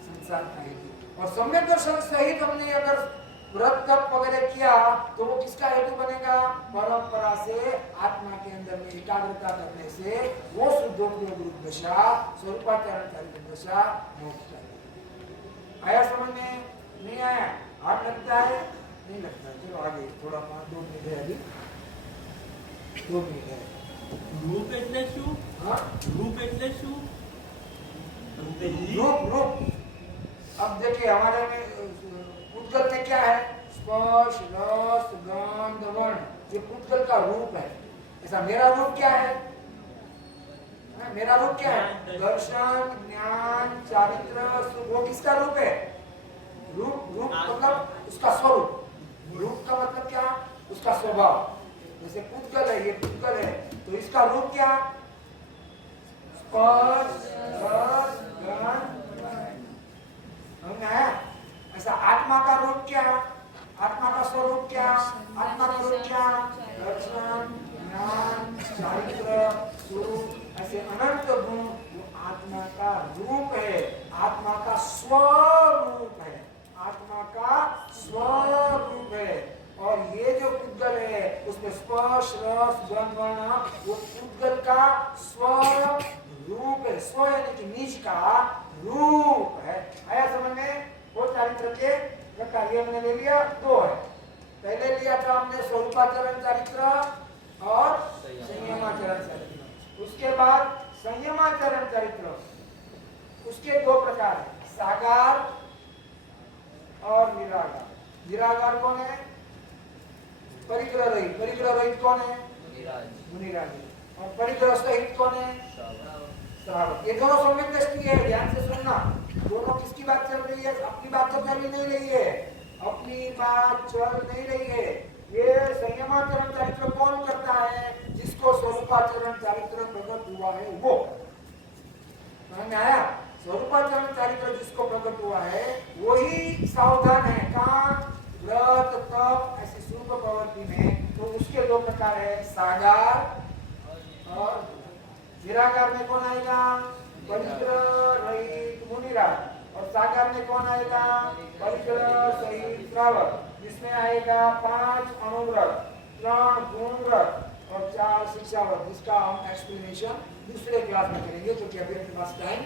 संसार का हेतु। और सम्यक दर्शन सहित हमने अगर व्रत तप वगैरह किया तो वो किसका हेतु बनेगा? परंपरा से आत्मा के अंदर में एकाग्रता करने से वो शुद्धोपयोग रूप दशा, स्वरूपाचारण दशा, मोक्ष का। आया समझ में? नहीं आया? आप लगता है? नहीं लगता है। चलो आगे थोड़ा 2 मिनट है, अभी 2 मिनट है। रूप એટલે શું? हाँ, रूप એટલે શું? रूप। अब देखिए हमारे में पुद्गल में क्या है? स्पर्श, रस, गंध, वर्ण, ये पुद्गल का रूप है। ऐसा मेरा रूप क्या है? मेरा रूप क्या है? दर्शन, ज्ञान, चारित्र, वो किसका रूप है? रूप मतलब उसका स्वरूप। रूप का मतलब क्या? उसका स्वभाव। जैसे पुद्गल है, ये पुद्गल है, तो इसका रूप क्या? स्पर्श, रस, गंध, समझ आया? ऐसा आत्मा का रूप क्या? आत्मा का स्वरूप क्या? आत्मा का रूप क्या? दर्शन, ज्ञान, चारित्र, स्वरूप, ऐसे अनंत गुण वो आत्मा का रूप है, आत्मा का स्वरूप है, आत्मा का स्वरूप है। और ये जो पुद्गल है उसमें स्पर्श, रस, गंध, वर्ण, वो पुद्गल का स्वरूप है। स्व यानी कि निज का रूप है। आया समझ में? वो चारित्र के प्रकार ये हमने ले लिया, 2 है। पहले लिया था हमने स्वरूपाचरण चारित्र और संयमाचरण चारित्र। उसके बाद संयमाचरण चारित्र, उसके 2 प्रकार है, सागार और निरागार। निरागार कौन है? परिग्रह रहित। परिग्रह रहित कौन है? मुनिराज। और परिग्रह सहित कौन है? श्रावक। ये दोनों सम्यक दृष्टि है, ध्यान से सुनना। दोनों किसकी बात चल रही है? अपनी बात तो चल नहीं रही है, अपनी बात चल नहीं रही है। ये संयमाचरण चारित्र कौन करता है? जिसको स्वरूपाचरण चारित्र प्रकट हुआ है वो। समझ में आया? स्वरूपाचरण चारित्र जिसको प्रकट हुआ है वही सावधान है। कहाँ? व्रत तप ऐसी शुभ प्रवृत्ति में। तो उसके 2 प्रकार है, सागार और निरागार। में कौन आएगा? परिग्रह रहित मुनिराज। और सागार में कौन आएगा? परिग्रह सहित श्रावक। जिसमें आएगा 5 अणुव्रत, 3 गुणव्रत और 4 शिक्षाव्रत, जिसका हम एक्सप्लेनेशन दूसरे क्लास में करेंगे क्योंकि अभी अपने पास टाइम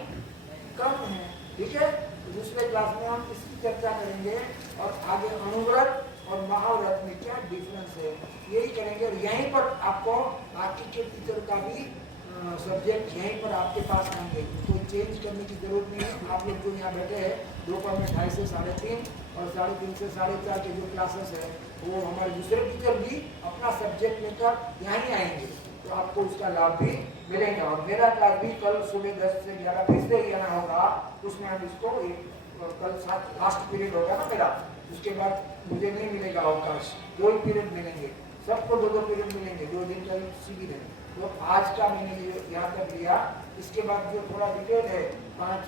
कम है। ठीक है, तो दूसरे क्लास में हम इसकी चर्चा करेंगे और आगे अणुव्रत और महाव्रत में क्या डिफरेंस है यही करेंगे। और यहीं पर आपको बाकी के टीचर का भी सब्जेक्ट यहीं पर आपके पास आएंगे, कोई चेंज करने की जरूरत नहीं है। आप लोग जो यहाँ बैठे हैं दोपहर में 2:30 से 3:30 और 3:30 से 4:30 के जो क्लासेस है वो हमारे दूसरे टीचर भी अपना सब्जेक्ट लेकर यहाँ ही आएंगे, तो आपको उसका लाभ भी मिलेगा। और मेरा क्लास भी कल सुबह 10 से 11 बजे ही आना होगा। उसमें हम इसको कल 7 लास्ट पीरियड होगा ना मेरा, उसके बाद मुझे नहीं मिलेगा अवकाश, 2 ही पीरियड मिलेंगे, सबको 2 पीरियड मिलेंगे, 2 दिन का शिविर है। तो आज का मैंने यहाँ तक लिया, इसके बाद जो थोड़ा डिटेल है 5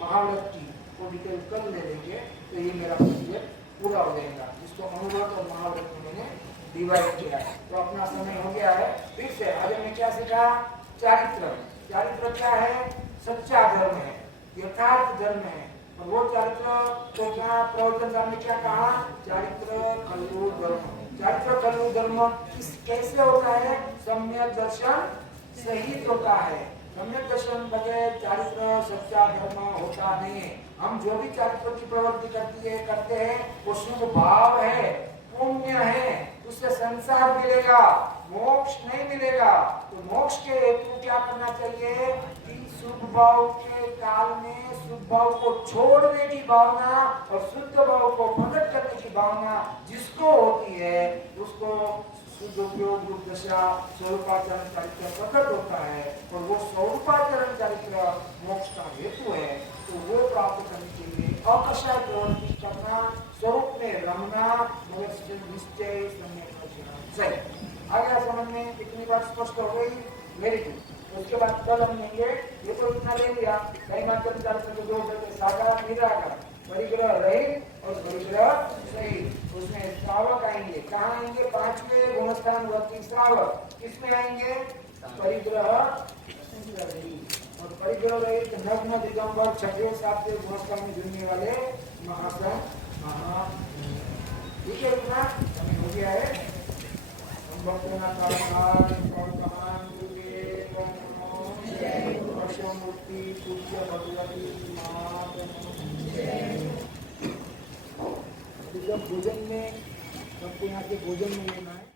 महाव्रत की वो डिटेल कल ले लेंगे, तो ये मेरा सब्जेक्ट पूरा हो जाएगा, जिसको अणुव्रत और महाव्रत में मैंने डिवाइड किया है। तो अपना समय हो गया है। फिर से आज हमने क्या सीखा? चारित्र। चारित्र क्या है? सच्चा धर्म है, यथार्थ धर्म है। और वो चारित्र को क्या प्रवचनकार ने क्या कहा? चारित्र खलु धर्म। चारित्र खलु धर्म कैसे होता है? सम्यक दर्शन सहित होता है। सम्यक दर्शन बगैर चारित्र सच्चा धर्म होता नहीं। हम जो भी चारित्र की प्रवृत्ति करते हैं वो शुभ भाव है, पुण्य है, उससे संसार मिलेगा, मोक्ष नहीं मिलेगा। तो मोक्ष के हेतु क्या करना चाहिए कि शुभ भाव के काल में शुभ भाव को छोड़ने की भावना और शुद्ध भाव को प्रकट करने की भावना जिसको होती है उसको शुद्ध उपयोग रूप दशा स्वरूपाचरण चरित्र प्रकट होता है और वो स्वरूपाचरण चरित्र मोक्ष का हेतु है। तो वो प्राप्त करने के लिए अकषाय प्रवृत्ति करना, स्वरूप में रमना, मगर निश्चय सही आ गया समझ में? इतनी बात स्पष्ट हो गई? Very good. उसके बाद कल हम लेंगे, ये तो इतना ले लिया, कई मात्र चरित्र को 2 करके साकार निराकार, परिग्रह रहित और परिग्रह सहित। उसमें श्रावक आएंगे, कहाँ आएंगे? 5वें गुणस्थान वर्ती श्रावक। किसमें आएंगे? परिग्रह और परिग्रह रहित नग्न दिगंबर 6वें 7वें गुणस्थान में जुड़ने वाले महासन महा। ठीक है, इतना समय हो गया है। मूर्ति पूज्य भगवती जब भोजन में सबको यहाँ के भोजन में लेना है।